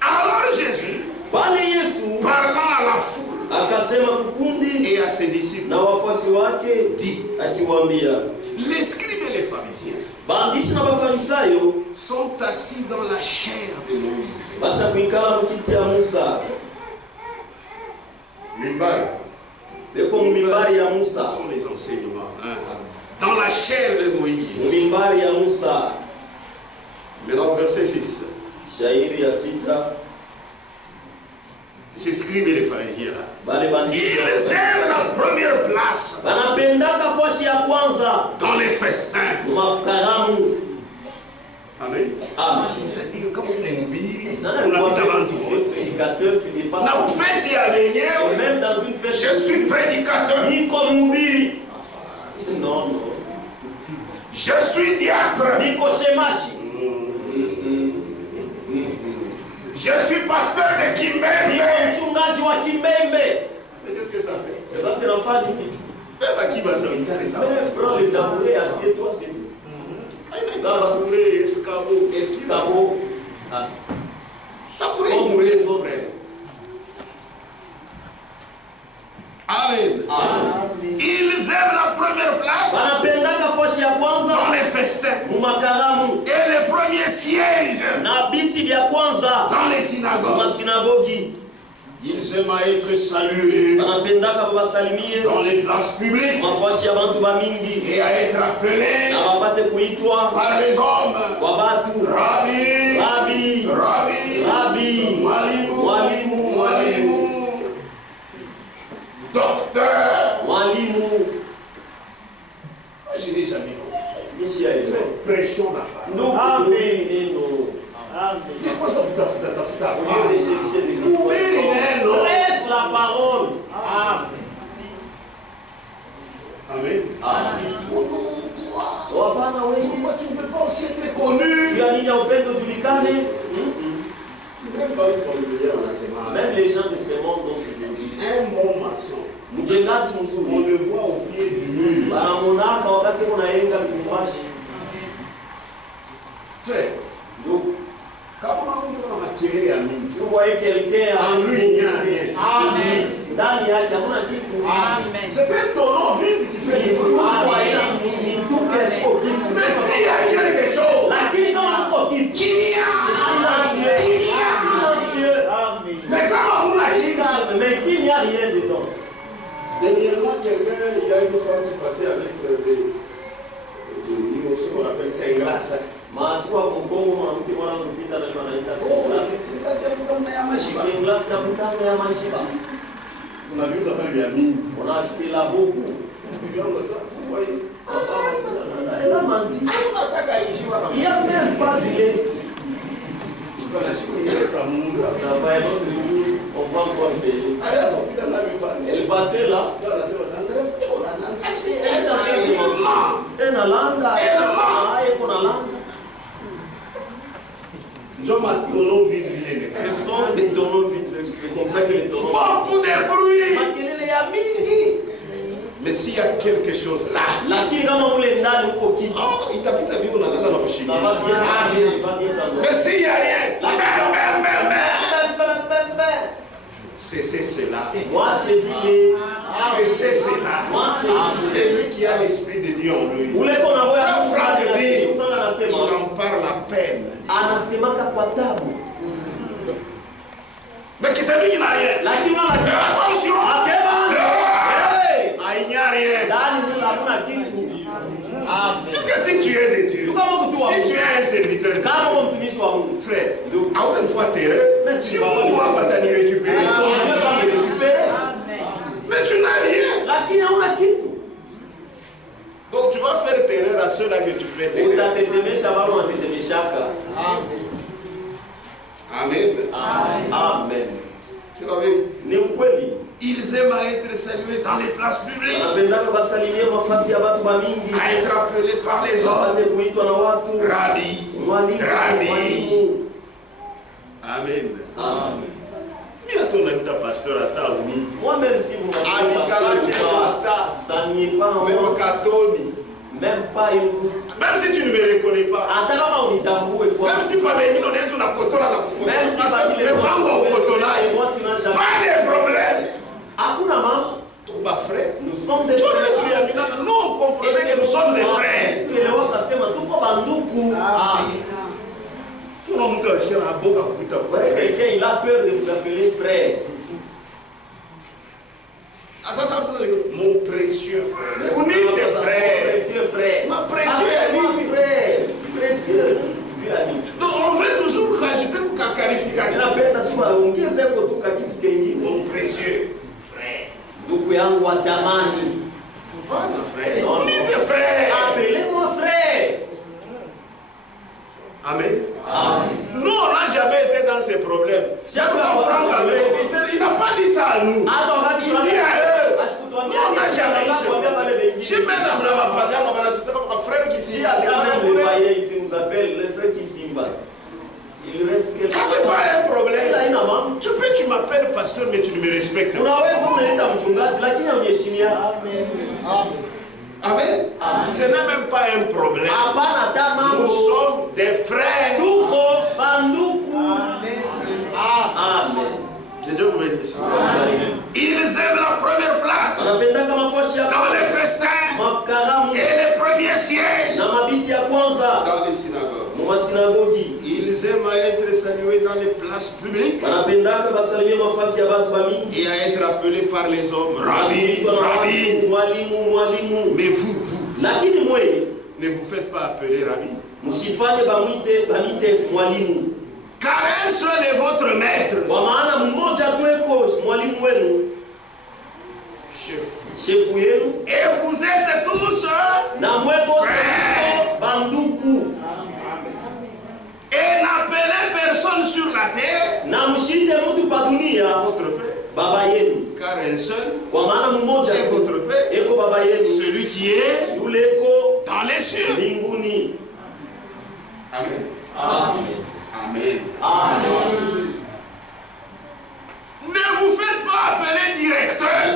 Alors Jésus, Bwana Yesu parlant à la foule akasema kukundi et à ses disciples, na wafuasi wake dit, akiwaambia, les scribes et les pharisiens baandishi na Mafarisayo sont assis dans la chair de Moïse. basha kuikala mukiti ya Musa. Mimbari, Beko mumimbari ya ce Musa. sont les enseignements. Hein. Dans la chair de Moïse. Mumimbari ya Musa. Maintenant, verset 6. Shairi ya sita. Ces scribes et les pharisiens là. Bale bandisi Ils aiment la première place banapendaka fashi ya kwanza dans les festins. mafukaramu. Amen. Amen. C'est-à-dire, comme on est mobile, Nana on habite alikuwa avant tout. prédicateur, tu n'es pas. Na ufeti ya Et wenyewe, même dans une fête, je suis prédicateur, niko mhubiri. Non, non. je suis diacre, Niko shemashi. je suis pasteur de Niko Kimbembe. mchungaji wa Kimbembe. Mais qu'est-ce que ça fait? Et ça c'est l'enfant du Beba qui va s'incarner ça. mais prends le tabouret, assieds-toi, c'est tout. Ça va trouver escabeau. Esclavo. Ça pourrait mourir, son frère. Amen. Ils aiment la première place Wanapendaka fashi ya dans kwanza les festins mumakaramu et les premiers sièges na biti vya kwanza dans les synagogues. masinagogi. Ils aiment à être salués Wanapendaka babasalimie dans les places publiques mafashi ya bantu bamingi et à être appelés na wapate kuitwa par les hommes. kwa batu Rabbi, Rabi, Rabbi, Rabi, Mwalimu, Mwalimu, Mwalimu, docteur. mwalimu. Je n'ai jamais Mishi ya hivyo. prêchons la parole. Ndugu tuhubiri neno. Pourquoi ça vous tafuta? Au lieu de chercher des Tuhubiri neno. Prêche la parole. Amen. Wapana wengi. Pourquoi tu ne veux pas aussi être connu? Tu as nini ya upendo ujulikane. Même les gens de ce monde ont un bon maçon. Mjengaji On mzuri. le voit au pied du mur. Wanamonaka wakati munaenga mkumbashi. Très. Donc, Kama on a tiré à midi. vous voyez quelqu'un En lui, il n'y a rien. Amen. Ndani yake hakuna kitu. Amen. C'est un tonneau vide qui fait du bruit. Ni tupe sio kitu. Mais s'il y a quelque chose, Lakini kama uko kitu. qu'il y a, Silencieux. mais comment on a dit? Mais s'il n'y a rien dedans. Dernièrement, quelqu'un, il y a une femme qui passait avec ce qu'on appelle ça, une glace. Maasikuwa Kongo mwanamke mwana usipita na wanaita singlas. C'est glace ya kutana ya mashiba. Singlas ya mtano ya mashiba. Tunaviuza pale vya mingi. Wanashikila buku. Viwango sasa, vous voyez. Elle a menti. Tunataka ishiwa kama. Il n'y a même pas du lait. Tunashika ile kwa Mungu. On a pas d'autre jour, on va encore payer. Allez, à son fils dans la pale. Elle passait là. Ndio anasema tangaza sio na nanga. Elle a langa. Elle a langa. Ndio matono vide vile. Ce sont des tonneaux vides. C'est comme ça que les tonneaux. Pas fou des bruits. Makelele ya mingi. Mais s'il y a quelque chose là, Lakini kama mule ndani uko kitu. oh, itapita vile unalala na kushika. Ça va bien passer, ça va bien s'en. Mais s'il y a rien, cessez cela. Mwache vile. Cessez cela. Mwache C'est lui qui a l'esprit de Dieu en lui. ule kona wewe Franck dit, il anasema en parle à peine. anasemaka kwa tabu. Mais qui c'est lui qui n'a rien? Lakini wala Attention! akeba. Hey! Ah, il n'y a rien. Ndani mule hakuna kitu. Puisque si tu es de Dieu, si tu es un serviteur, Kama kwa mtumishi wa Mungu. frère, à aucune fois terre, si on voit pas t'en y récupérer, mais tu n'as rien. Lakini hauna kitu. Donc tu vas faire terreur à ceux-là que tu fais terreur. Utatetemesha bado unatetemeshaka. Amen. Amen. Tu l'as vu? Ni ukweli. Ils aiment à être salués dans les places publiques, Wanapendaka basalimie mafasi ya watu mingi. à être appelés par les autres. Wapate kuitwa na watu. Rabbi, Mwalimu. Rabbi. Mwalimu. Amen. Amen. Mimi natonda pasteur hata uni. Moi-même si vous ça n'y est pas Même encore. Katoni. Même pas une goutte. Même si tu ne me reconnais pas. Hata kama unitambue kwa. Même si pas les unaweza unakotona na kufotola. Même si Parce pas que le pango ukotolaji. moi tu n'as jamais. Pas de problème. Hakuna mama. Tuba frère. Nous sommes des Tous les frères. trucs nous on comprenait que nous sommes des frères. Tulielewa kasema tuko banduku. Kuna mtu ashika na boka kuita kwa. Quelqu'un il a peur de vous appeler frère. Ah ça mon précieux frère. On est des frères. Précieux frère. Ma précieux ami. Frère. Précieux. Donc on veut toujours rajouter un qualificatif. Ninapenda tu waongeze hapo tu kitu kingine. Mon précieux frère. Ndugu yangu wa damani. Voilà frère. On est des frères. Appelez-moi frère. Amen. Amen. Nous, on n'a jamais été dans ces problèmes. Quand Franck avait dit, il n'a pas dit ça à nous. Il dit à eux. Nous, on n'a jamais eu ce problème. Si même on n'a pas dit, on va dire, frère qui s'y Si même les païens ici nous appellent les frères qui s'y battent. Il reste quelque chose. Ça, c'est pas un problème. Tu m'appelles pasteur, mais tu ne me respectes pas. Amen. Ce n'est même pas un problème. Nous sommes des frères. Amen. Que Dieu vous bénisse. Ils aiment la première place dans les festins et les premiers sièges dans les synagogues. Ils aiment à être salués dans les places publiques et à être appelés par les hommes. Rabbi, Rabbi. Mais vous, ne vous faites pas appeler Rabbi. Car un seul est votre maître. Chef. Et vous êtes tous frères. Et n'appelez personne sur la terre votre Père. Car un seul est votre Père. Celui qui est dans les cieux. Amen. Amen. Amen. Amen. Ne vous faites pas appeler directeur.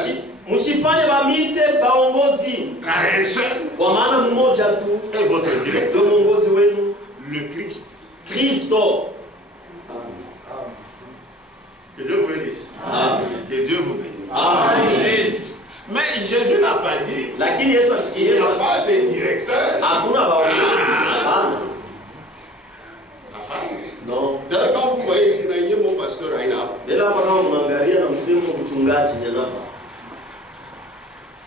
Msifanye bamite baongozi. Car un seul Kwa maana mmoja tu est votre directeur. ndio mwongozi wenu, Le Christ. Kristo. Que Dieu vous bénisse. Amen. Que Dieu vous bénisse. Amen. Mais Jésus n'a pas dit, Lakini Yesu il n'y a pas de directeur. hakuna baongozi. Hapana. No. D'ailleurs, quand vous voyez ici, il y a mon pasteur Aina. Bila hapa kama mnaangalia na msimu mchungaji ni hapa.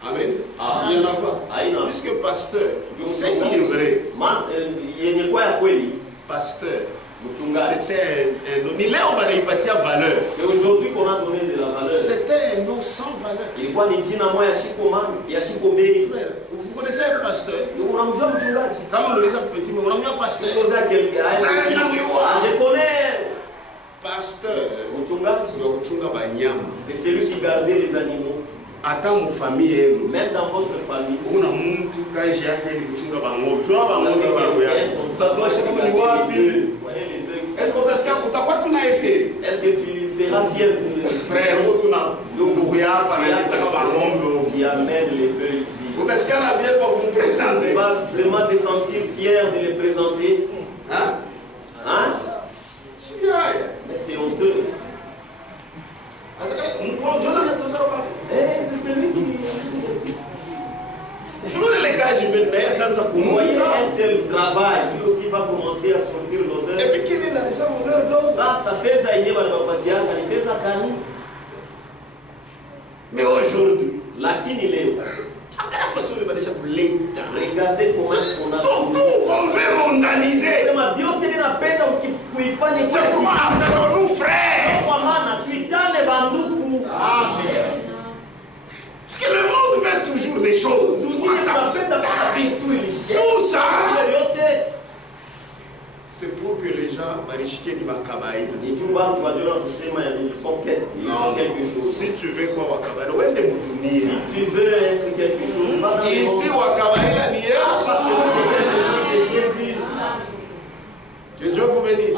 Amen. Ah. Il n'y en a pas. Haina. Puisque pasteur, ce qui est vrai, Yenye kwa ya kweli pasteur, mchungaji. c'était un nom. Il est on va lui bâtir valeur. C'est aujourd'hui qu'on a donné de la valeur. C'était un nom sans valeur. Ilikuwa ni jina moja ya shiko bei. Frère, vous connaissez le pasteur? Unamjua mchungaji? Quand on le laisse petit, mais on a un pasteur. Je connais Pasteur, mchungaji. c'est C'est celui qui gardait les animaux. Attends mon famille, Même dans votre famille. on a mon tout quand j'ai acheté kuchunga bango. Est-ce qu'on est-ce que tu seras fier de frère qui amène les bœufs ici? On va vraiment te sentir fier de les présenter. Hein? Hein? Mais c'est honteux. C'est celui qui... Vous voyez un tel travail, lui aussi va commencer à sortir l'odeur. Et puis quel est l'argent, Ça fait ça, il y a un mais aujourd'hui, lakini leo, regardez comment on a on veut mondaniser. sema vyote ninapenda kuifanya C'est pourquoi appelons-nous frères. kwa maana tuitane banduku. Amen. Parce que le monde veut toujours des choses. Tout ça, c'est pour que les gens barichiquent du Bakabaï. Ils sont quelque chose. Si tu veux quoi Wakabaï, si tu veux être quelque chose, va dans ici Wakabaï, c'est Jésus. Que Dieu vous bénisse.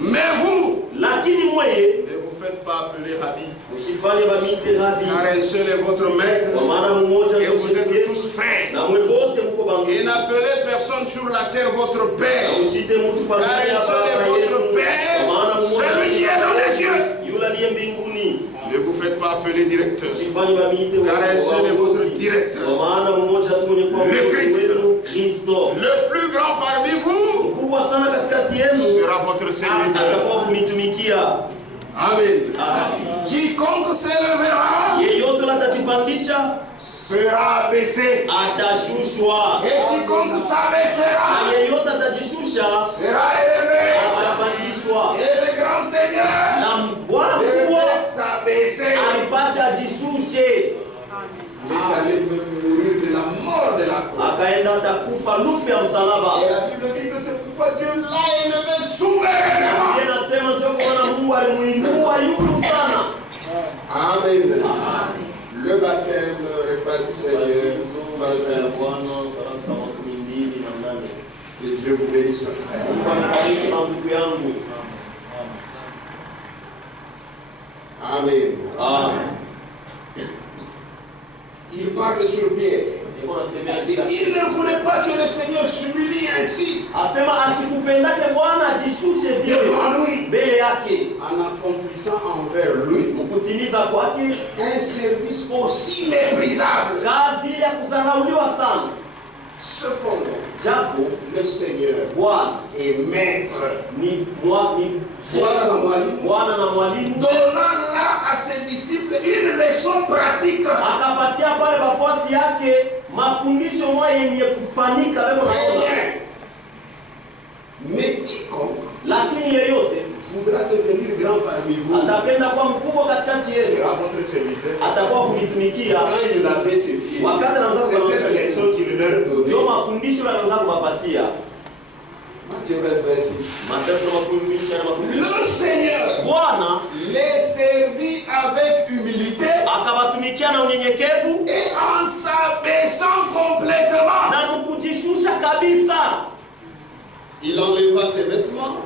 Mais vous, lakini mweye, ne vous faites pas appeler Rabbi. Msifanye bamite Rabbi. Car un seul est votre maître. Kwa maana mmoja et vous êtes tous frères. Na mwe wote mko banduku. Et n'appelez personne sur la terre votre père. Na usite mtu kwa car un seul est votre père, celui qui est dans les cieux. Yule aliye mbinguni. Ne vous faites pas appeler directeur. Msifanye bamite car un seul est votre directeur. Kwa maana mmoja tu mwenye kwa le Christ. Kristo. Le plus grand parmi vous Mkubwa sana katikati yenu sera votre serviteur. Atakuwa kumitumikia. Amen. Quiconque s'élèvera, yeyote atajipandisha sera abaissé. Atashushwa. Et quiconque s'abaissera, yeyote atajishusha sera élevé. Atapandishwa. Et le grand Seigneur Na Bwana mkubwa devait s'abaisser. alipasha ajishushe. Il est allé mourir de la mort de la croix. Akaenda atakufa lufu ya msalaba. Et la Bible dit que c'est pourquoi Dieu l'a élevé souverainement. Inasema ndio kwa Mungu alimuinua yulu sana. Amen. Le baptême, repas du Seigneur, que Dieu vous bénisse, frère. Amen. Il parle sur Pierre. Il ne voulait pas que le Seigneur s'humilie ainsi. Devant lui, en accomplissant envers lui un service aussi méprisable. Cependant, le Seigneur est maître, donnant là à ses disciples une leçon pratique. Mais quiconque voudra devenir grand parmi vous sera votre serviteur. Quand il lavait ses pieds, c'est cette leçon qu'il leur donnait. Matthieu 26. Le Seigneur les servit avec humilité et en s'abaissant complètement. Il enleva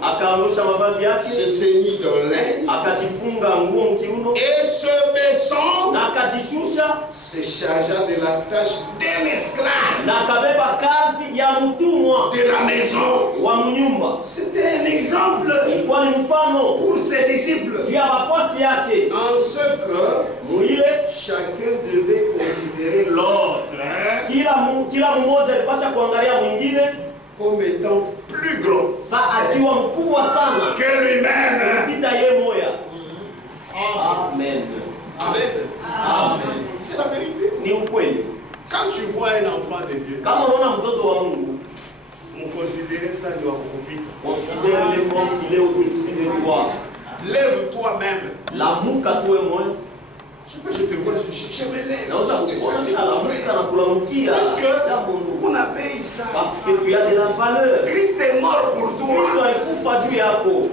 akaangusha mavazi yake, se ceignit d'un linge, akajifunga nguo mkiuno, et se baissant, na akajishusha, se chargea de la tâche d'un esclave na akabeba kazi ya mtumwa de la maison. wa mnyumba. C'était un exemple Ilikuwa ni mfano pour ses disciples, juu ya wafuasi yake, en ce que muile chacun devait considérer l'autre kila mmoja alipasha kuangalia mwingine comme étant plus grand saa akiwa mkubwa sana que lui-même. kupita yeye moya. Amen. Amen. Amen. C'est la vérité. Ni ukweli. Quand tu vois un enfant de Dieu, Kama unaona mtoto wa Mungu, on considère ça de wakukupita. considère-le comme il est au-dessus de toi. Lève-toi même. Lamuka tuwe moyo. Je te vois, je me lève. Naweza kuona bila lamuka na kulamukia jambo ndugu. On a payé ça. Parce que tu as de la valeur. Christ est mort pour Kristo toi. alikufa juu yako.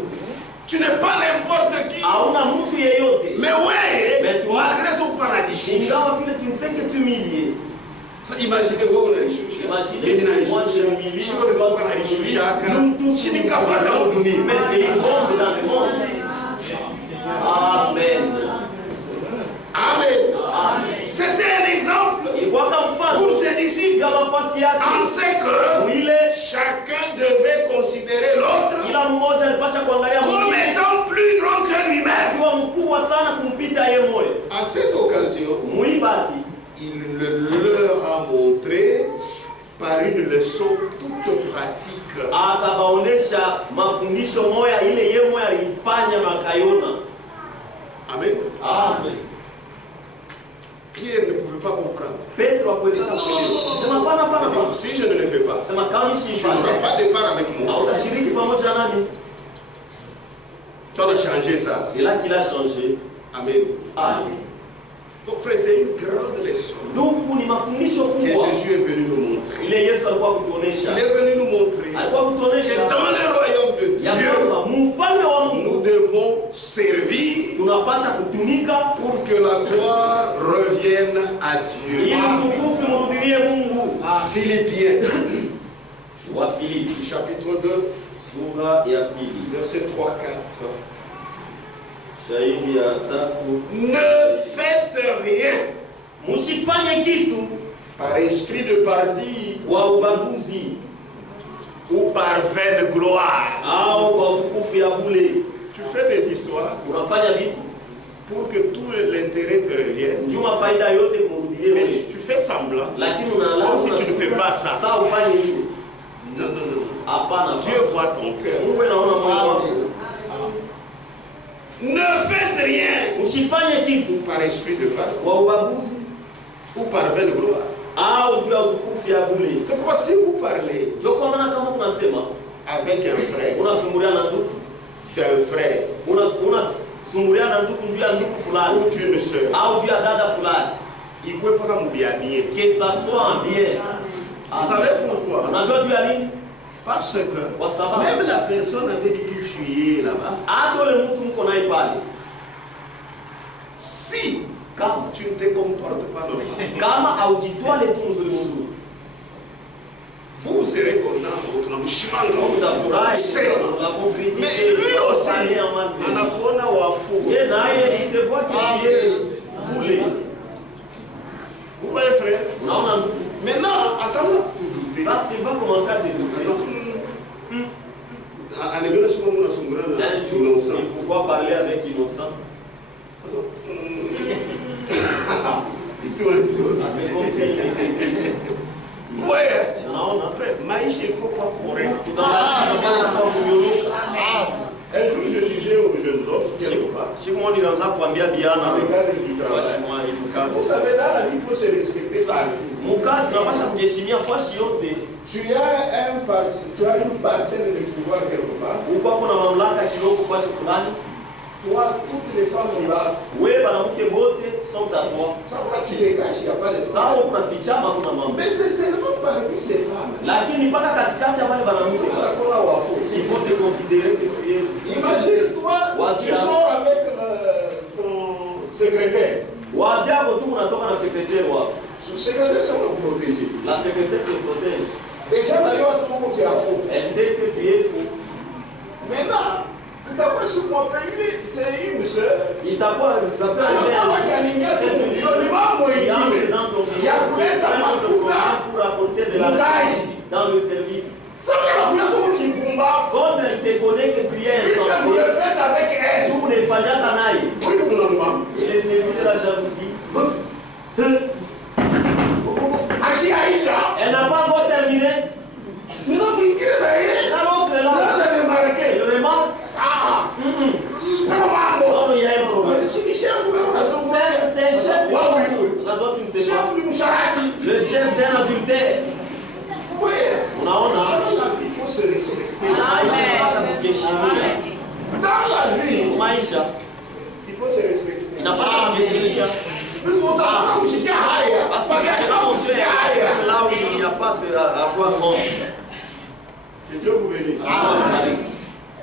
Tu n'es pas n'importe qui. Hauna mtu yeyote. Mais ouais, Mais toi, malgré son paradis. ingawa vile tu ne fais que t'humilier. Imaginez vous unanishusha. Mimi naishusha. Sio kwa kunanishusha haka. Sinikapata hudumia. Mais c'est une bombe dans le monde. Amen. Amen. C'était un exemple Ilikuwa kama mfano pour ses disciples. ya wafuasi yake. En ce que Mwile chacun devait considérer l'autre kila mmoja alipasha kuangalia comme mwingine étant plus grand que lui-même. akiwa mkubwa sana kumpita yeye moyo. À cette occasion, Muibati il leur a montré par une leçon toute pratique akabaonesha mafundisho moya ile yeye moya alifanya na akaiona. Amen. Amen. Pierre ne pouvait pas comprendre. Petro hakuweza kuelewa. Sema pana pana Il dit, pana. si je ne le fais pas, Sema kama tu n'auras sifanye pas de part avec moi. hautashiriki pamoja nami. Tu as changé ça. C'est là qu'il a changé. Amen. Amen. Donc frère, c'est une grande leçon Ndugu, ni mafundisho que kubwa Jésus est venu nous montrer. ile Yesu alikuwa Il kutuonesha. est venu nous montrer Alikuwa que kutuonesha dans le royaume de ya Dieu, kwamba mfalme wa Mungu nous devons servir tunapasha kutumika pour que la gloire revienne à Dieu. ili utukufu mrudilie Mungu. Philippiens, Wa Filipi chapitre 2, sura ya pili verset 3-4. shairi ya tatu. Ne faites rien Msifanye kitu par esprit de parti kwa ubaguzi ou par vaine gloire. au kwa utukufu ya bure. Tu fais des histoires Unafanya vitu pour que tout l'intérêt te revienne. njuma faida yote kumrudilie Mais wewe, tu fais semblant lakini unalala comme si tu ne fais pas ça. Sasa ufanye hivyo. Non, non, non. Hapana. Dieu voit ton cœur. Mungu anaona moyo wako. Ne faites rien Usifanye kitu par esprit de parti kwa ubaguzi ou par vaine gloire. au juu ya utukufu ya bure. C'est pourquoi si vous parlez Ndio kwa maana kama unasema avec un frère, unasumbuliana na ndugu, d'un frère unasumbuliana na ndugu juu ya ndugu fulani ou d'une soeur, au juu ya dada fulani, il ne peut pas comme bien. que ça soit en bien. Vous savez pourquoi? Unajua juu ya nini? Parce que Kwa sababu même la personne avec qui tu fuyais là-bas, hata ule mtu mko naye pale, si kama tu ne te comportes pas normalement, kama haujitwale tu mzuri mzuri, vous serez content de votre mshimanga. utafurahi C'est unapokritika. mais lui aussi, anakuona wafu. yeye naye il te voit que tu es bule. Vous voyez frère? Unaona ndugu? Maintenant, attends pour douter. Sasa il va commencer à développer. Anebele sima muna sungura na Yaani innocent. il pouvoir parler avec innocent. C'est comme si il était. Vous voyez? Unaona? Frère, maïs il faut pas courir. Tutaanza kwa kunyoroka. Un jour je disais aux jeunes hommes quelque part, Siku moja nilianza kuambia dans biana le cadre du travail, vous savez, dans la vie il faut se respecter partout. mukazi tunapasha kujiheshimia fashi yote. Tu as une parcelle de pouvoir quelque part. Uko kuna mamlaka kidogo fashi fulani. Toi, toutes les femmes sont là. Wewe banamuke bote sont à toi. Ça pourra tu les caches, il n'y a pas de ça. Sawa kuna fichama kuna mambo. Mais c'est seulement parmi ces femmes. Lakini mpaka katikati ya wale banamuke Tu vas qu'on a wafo. il faut te considérer que tu es. Imagine-toi, tu sors avec ton secrétaire. Wazi yako tu unatoka na secrétaire wako. Ce secrétaire, c'est pour protéger. La secrétaire te protège. Déjà, d'ailleurs, c'est mon qui a faux. Elle sait que tu es fou. Maintenant, c'est une sœur. Il t'a pas, ça peut être pour apporter de l'argent dans le service. Comme il te connaît que tu es Puisque vous le faites avec elle. tu ne fais pas canaille. Il est saisi de la jalousie. Elle n'a pas encore terminé. L'autre est là. Il remarque. Non, il y a un problème. C'est un chef. Ça doit une séquence. Le chef, c'est un adultère. On a. Il faut se respecter. Dans la vie, il faut se respecter. Il n'a pas de jésus. Parce qu'on t'a pas comme si tu as Parce que là où il n'y a pas à voir non. Que Dieu vous bénisse.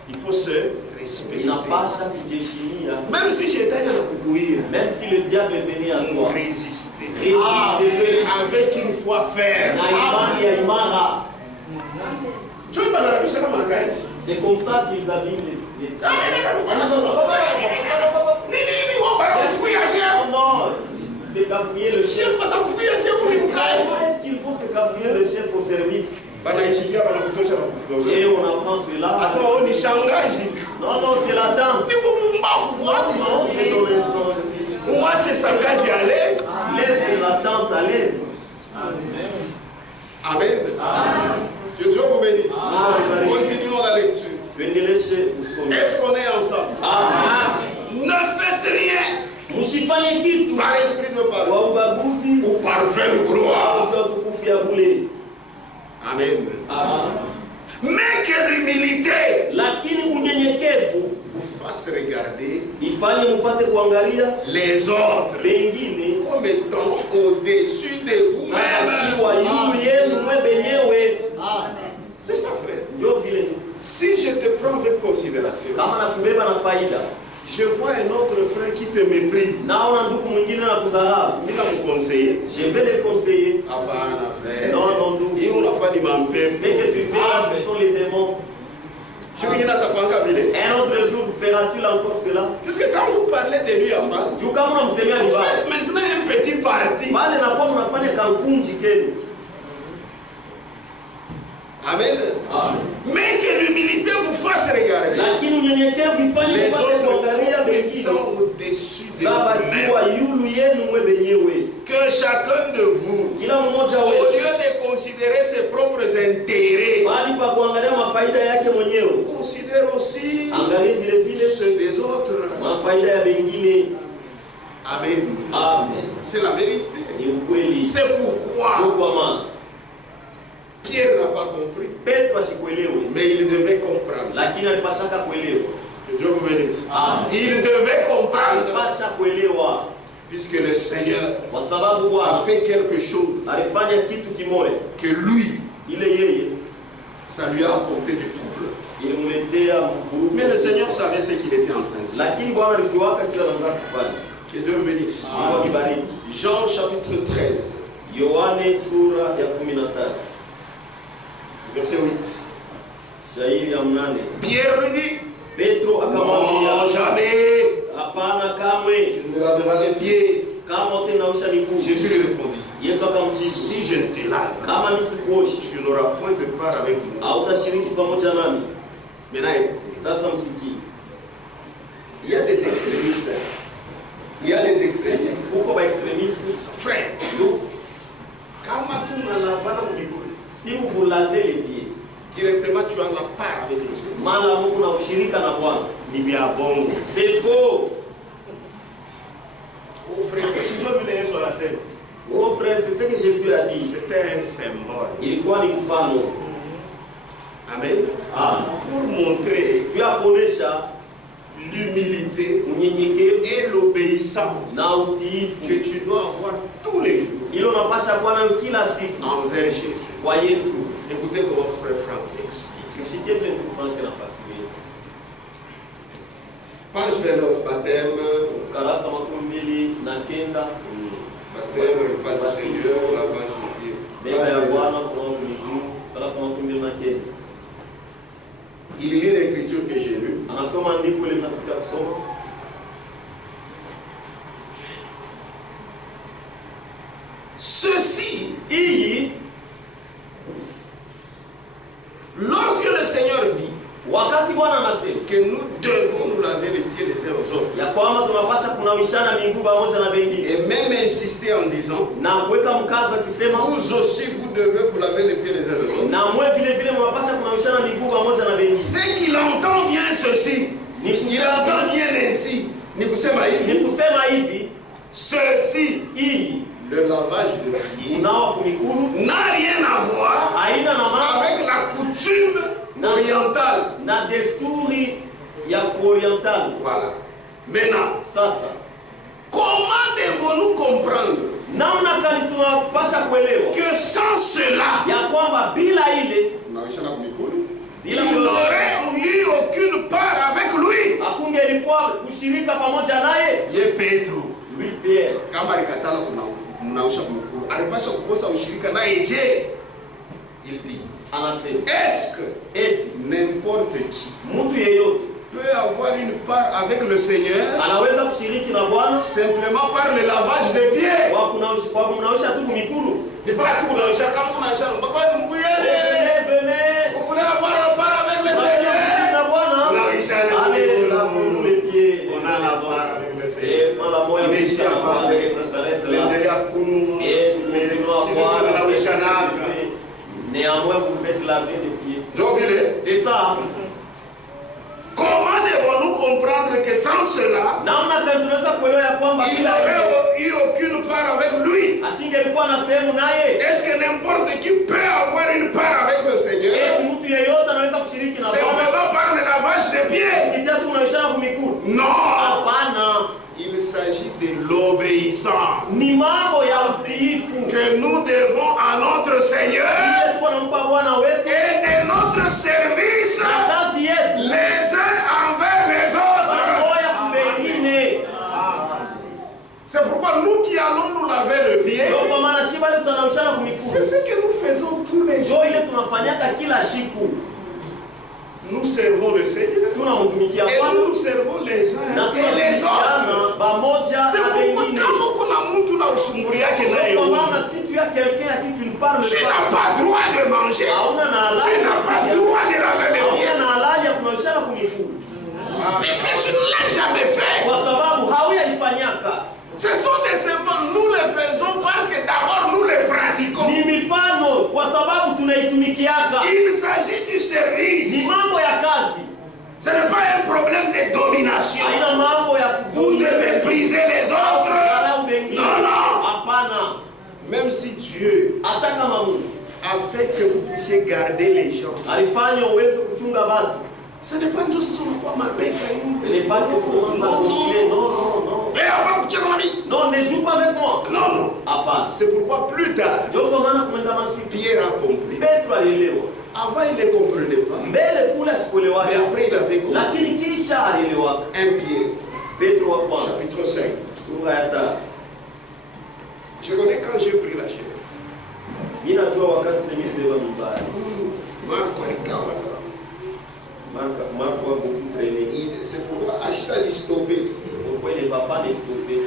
Il faut se respecter. Il n'a pas ça pour déchirer. Même si j'étais dans le coucouille, même si le diable est venu à toi, résister. résistez-le Avec une foi ferme. C'est comme ça qu'ils abîment les non, c'est cafouiller le chef. Est-ce qu'il faut se cafouiller le chef au service? Et on apprend cela. Non, non, c'est la dame. Non, c'est dans le sang. Laisse la danse à l'aise. Amen. Que Dieu vous bénisse. Continuons la lecture. Est-ce qu'on est ensemble? Ne faites rien par esprit de parole ou par vain gloire. Amen. Mais que l'humilité vous fasse regarder les autres comme étant au-dessus de vous-même. C'est ça, frère. Si je te prends avec considération, je vois un autre frère qui te méprise. Il va me conseiller. Je vais les conseiller. Ah bah, frère. Non, non, non. Et on a fait du Ce que tu fais là, ce sont les démons. Un autre jour, feras-tu encore cela? Parce que quand vous parlez de lui, vous faites maintenant un petit parti. Amen. Mais que l'humilité vous fasse regarder les autres étant au-dessus de vous-même. Que chacun de vous, au lieu de considérer ses propres intérêts, considère aussi ceux des autres. Amen. C'est la vérité. C'est pourquoi Pierre n'a pas compris, mais il devait comprendre. Que Dieu vous bénisse. Il devait comprendre, puisque le Seigneur a fait quelque chose que lui, ça lui a apporté du trouble. Mais le Seigneur savait ce qu'il était en train de faire. Que Dieu vous bénisse. Jean chapitre 13. Verset 8. Pierre lui dit, non, jamais. Je ne laverai les pieds. Jésus lui répondit, si je ne te lave, tu n'auras point de part avec moi. Maintenant, écoutez. Il y a des extrémistes. Frère, si vous vous lavez les pieds, directement tu as la part avec le Seigneur. C'est faux. Oh frère, si tu veux venir sur la scène, Oh frère, c'est ce que Jésus a dit. c'était un symbole. Il une femme. Amen. Pour montrer l'humilité et l'obéissance que tu dois avoir tous les jours envers Jésus. Écoutez comment frère Franck explique. Page 29, baptême. Baptême, le pas du Seigneur, la page de Dieu. Il lit l'écriture que j'ai tunasoma andiko ile tunataka kusoma. Ceci, Hii lorsque le Seigneur dit wakati Bwana anasema que nous devons nous laver les pieds les uns aux autres, ya kwamba tunapaswa kunawishana miguu pamoja na wengine, et même insister en disant, na kuweka mkazo akisema vous aussi vous devez vous laver les pieds les uns aux autres. na mwe vile vile mnapaswa kunawishana miguu pamoja na wengine. C'est qu'il entend bien ceci. Il entend bien ainsi. Ni kusema hivi, ceci, le lavage de pieds, n'a rien à voir avec la coutume orientale. Na desturi ya orientale. Voilà. Maintenant, Sasa, comment devons-nous comprendre namna gani tunapaswa kuelewa que sans cela, ya kwamba bila ile il n'aurait eu aucune part avec lui? hakungelikuwa kushirika pamoja naye? Ye Petro, Lui Pierre, kama alikatala kunausha mkuu, alipaswa kukosa ushirika naye. Je, il dit, anasema est-ce que eti n'importe qui mtu yeyote peut avoir une part avec le Seigneur anaweza kushiriki na Bwana simplement par le lavage des pieds? kwa kumnaosha tu mikono? Ni pas tout kunaosha, kama kunaosha mpaka mguu yale. Venez, Vous voulez avoir une part avec le Seigneur? na Bwana allez lavons les pieds. On a la part avec le Seigneur. Mara moja kisha na Bwana sasa L'endelea kunu, néanmoins vous êtes lavé les pieds. C'est ça. Comment devons-nous comprendre que sans cela, il n'aurait eu aucune part avec lui? Est-ce que n'importe qui peut avoir une part avec le Seigneur simplement par le lavage des pieds? Non. Il s'agit de l'obéissance que nous devons à notre Seigneur et de notre service les uns envers les autres. C'est pourquoi nous qui allons nous laver le pied, c'est ce que nous faisons tous les jours. Nous servons le Seigneur et nous servons les uns et les autres. C'est pourquoi si tu as quelqu'un à qui tu ne parles pas, tu n'as pas droit de manger, tu n'as pas droit de laver les pieds. Puisque tu ne l'as jamais fait. Ce sont des symboles, nous les faisons parce que d'abord nous les pratiquons. Il s'agit du service. Ce n'est pas un problème de domination ou de mépriser les autres. Non, non. Même si Dieu a fait que vous puissiez garder les gens, ce n'est pas tout ce qu'on m'a fait. Non, ne joue pas avec moi. Non. C'est pourquoi plus tard, Pierre a compris. Avant, il ne comprenait pas. Mais après, il avait compris. 1 Pierre, chapitre 5. Je connais quand j'ai pris la chair. Marco a beaucoup traîné. C'est pourquoi Achita a dit stopper. C'est pourquoi il ne va pas les stopper.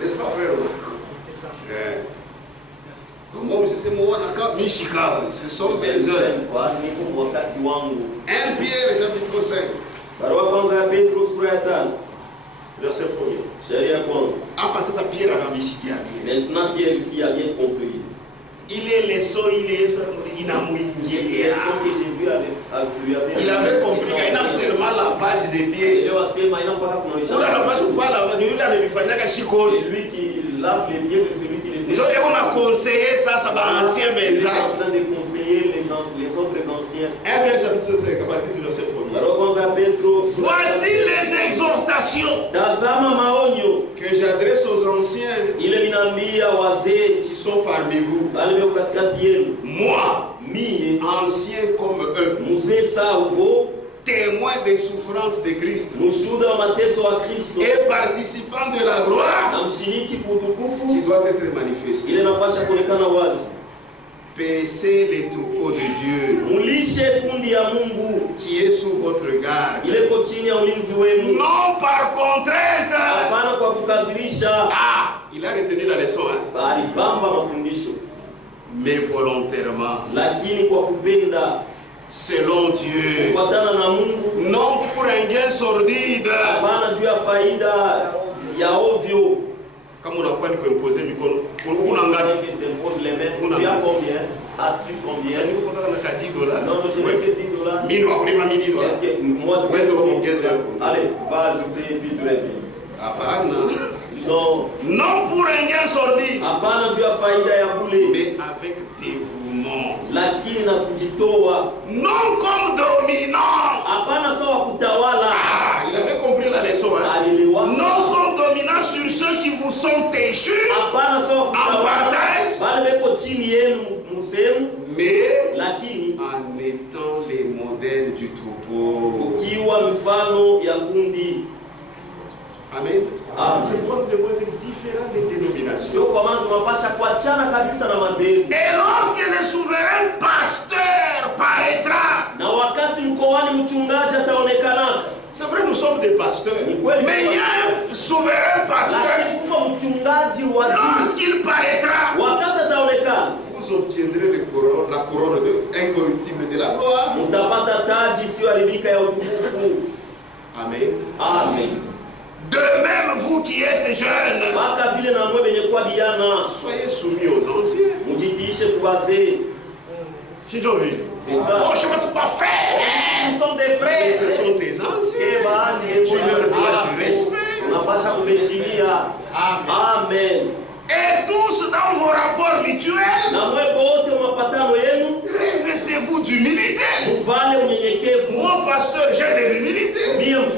N'est-ce pas, frère Marco? C'est ça. Ce sont mes heures. 1 Pierre, chapitre 5. Verset 1er. Ah, parce que ça, Pierre a mishikia. Maintenant, Pierre ici a bien compris. Il est les sons, il est Il avait compris qu'il y a seulement la page des pieds. Lui qui lave les pieds, c'est celui qui les fait. On a conseillé ça, ça va ancien Il est en train de conseiller les autres anciens. 1 Pierre chapitre 5, à partir du verset 1er. Voici les exhortations que j'adresse aux anciens qui sont parmi vous. Moi, ancien comme eux, témoin des souffrances de Christ et participant de la gloire qui doit être manifestée. Paissez les troupeaux de Dieu Mulishe kundi ya Mungu qui est sous votre garde. ileko chini ya ulinzi wenu. Non par contrainte. Hapana kwa kukazirisha. Ah, il a retenu la leçon, hein? Bali bamba mafundisho. Mais volontairement. Lakini kwa kupenda. Selon Dieu. Kufuatana na Mungu. Non pour un gain sordide. Hapana juu ya faida ya ovyo. Kama unakuwa ni kuimposer mikono, unaangalia tu as combien? As-tu combien? Non, je n'ai que 10 dollars. Est-ce que moi tu allez, va ajouter et puis tu reviens. Non. Non pour un gain sordide. Hapana juu ya faida ya bure. Mais avec dévouement. Lakini na kujitoa. Non comme dominant. Hapana sawa kutawala. Ah, il avait compris la leçon. Hein? Non comme dominant sur ceux qui vous sont échus. Hapana sawa en partage. Bali beko chini yenu musemu. Mais lakini en étant les modèles du troupeau. Ukiwa mfano ya kundi. Amen. C'est pourquoi nous devons être différents des dénominations. Et lorsque le souverain pasteur paraîtra, c'est vrai, nous sommes des pasteurs, mais il y a un souverain pasteur. Lorsqu'il paraîtra, vous obtiendrez la couronne incorruptible de la gloire. Amen. Amen. De même, vous qui êtes jeunes, soyez soumis aux anciens. C'est ça. Oh, je ne trouve pas frère. Ils sont des frères. Ce sont tes anciens. Tu leur dois du respect. Amen. Et tous dans vos rapports mutuels, revêtez-vous d'humilité. Moi, pasteur, j'ai de l'humilité.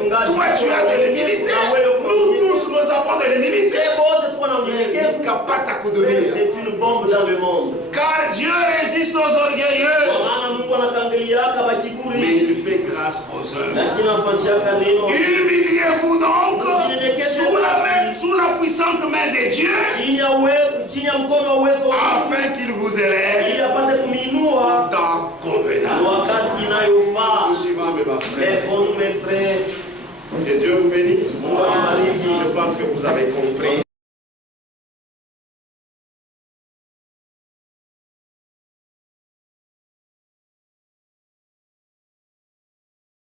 Toi, tu as de l'humilité. Nous tous, nous avons de l'humilité. C'est une bombe dans le monde. Car Dieu résiste aux orgueilleux, mais il fait grâce aux humbles. Humiliez-vous donc sous la puissante main de Dieu, afin qu'il vous élève au temps convenable. Que Dieu vous bénisse. Je pense que vous avez compris.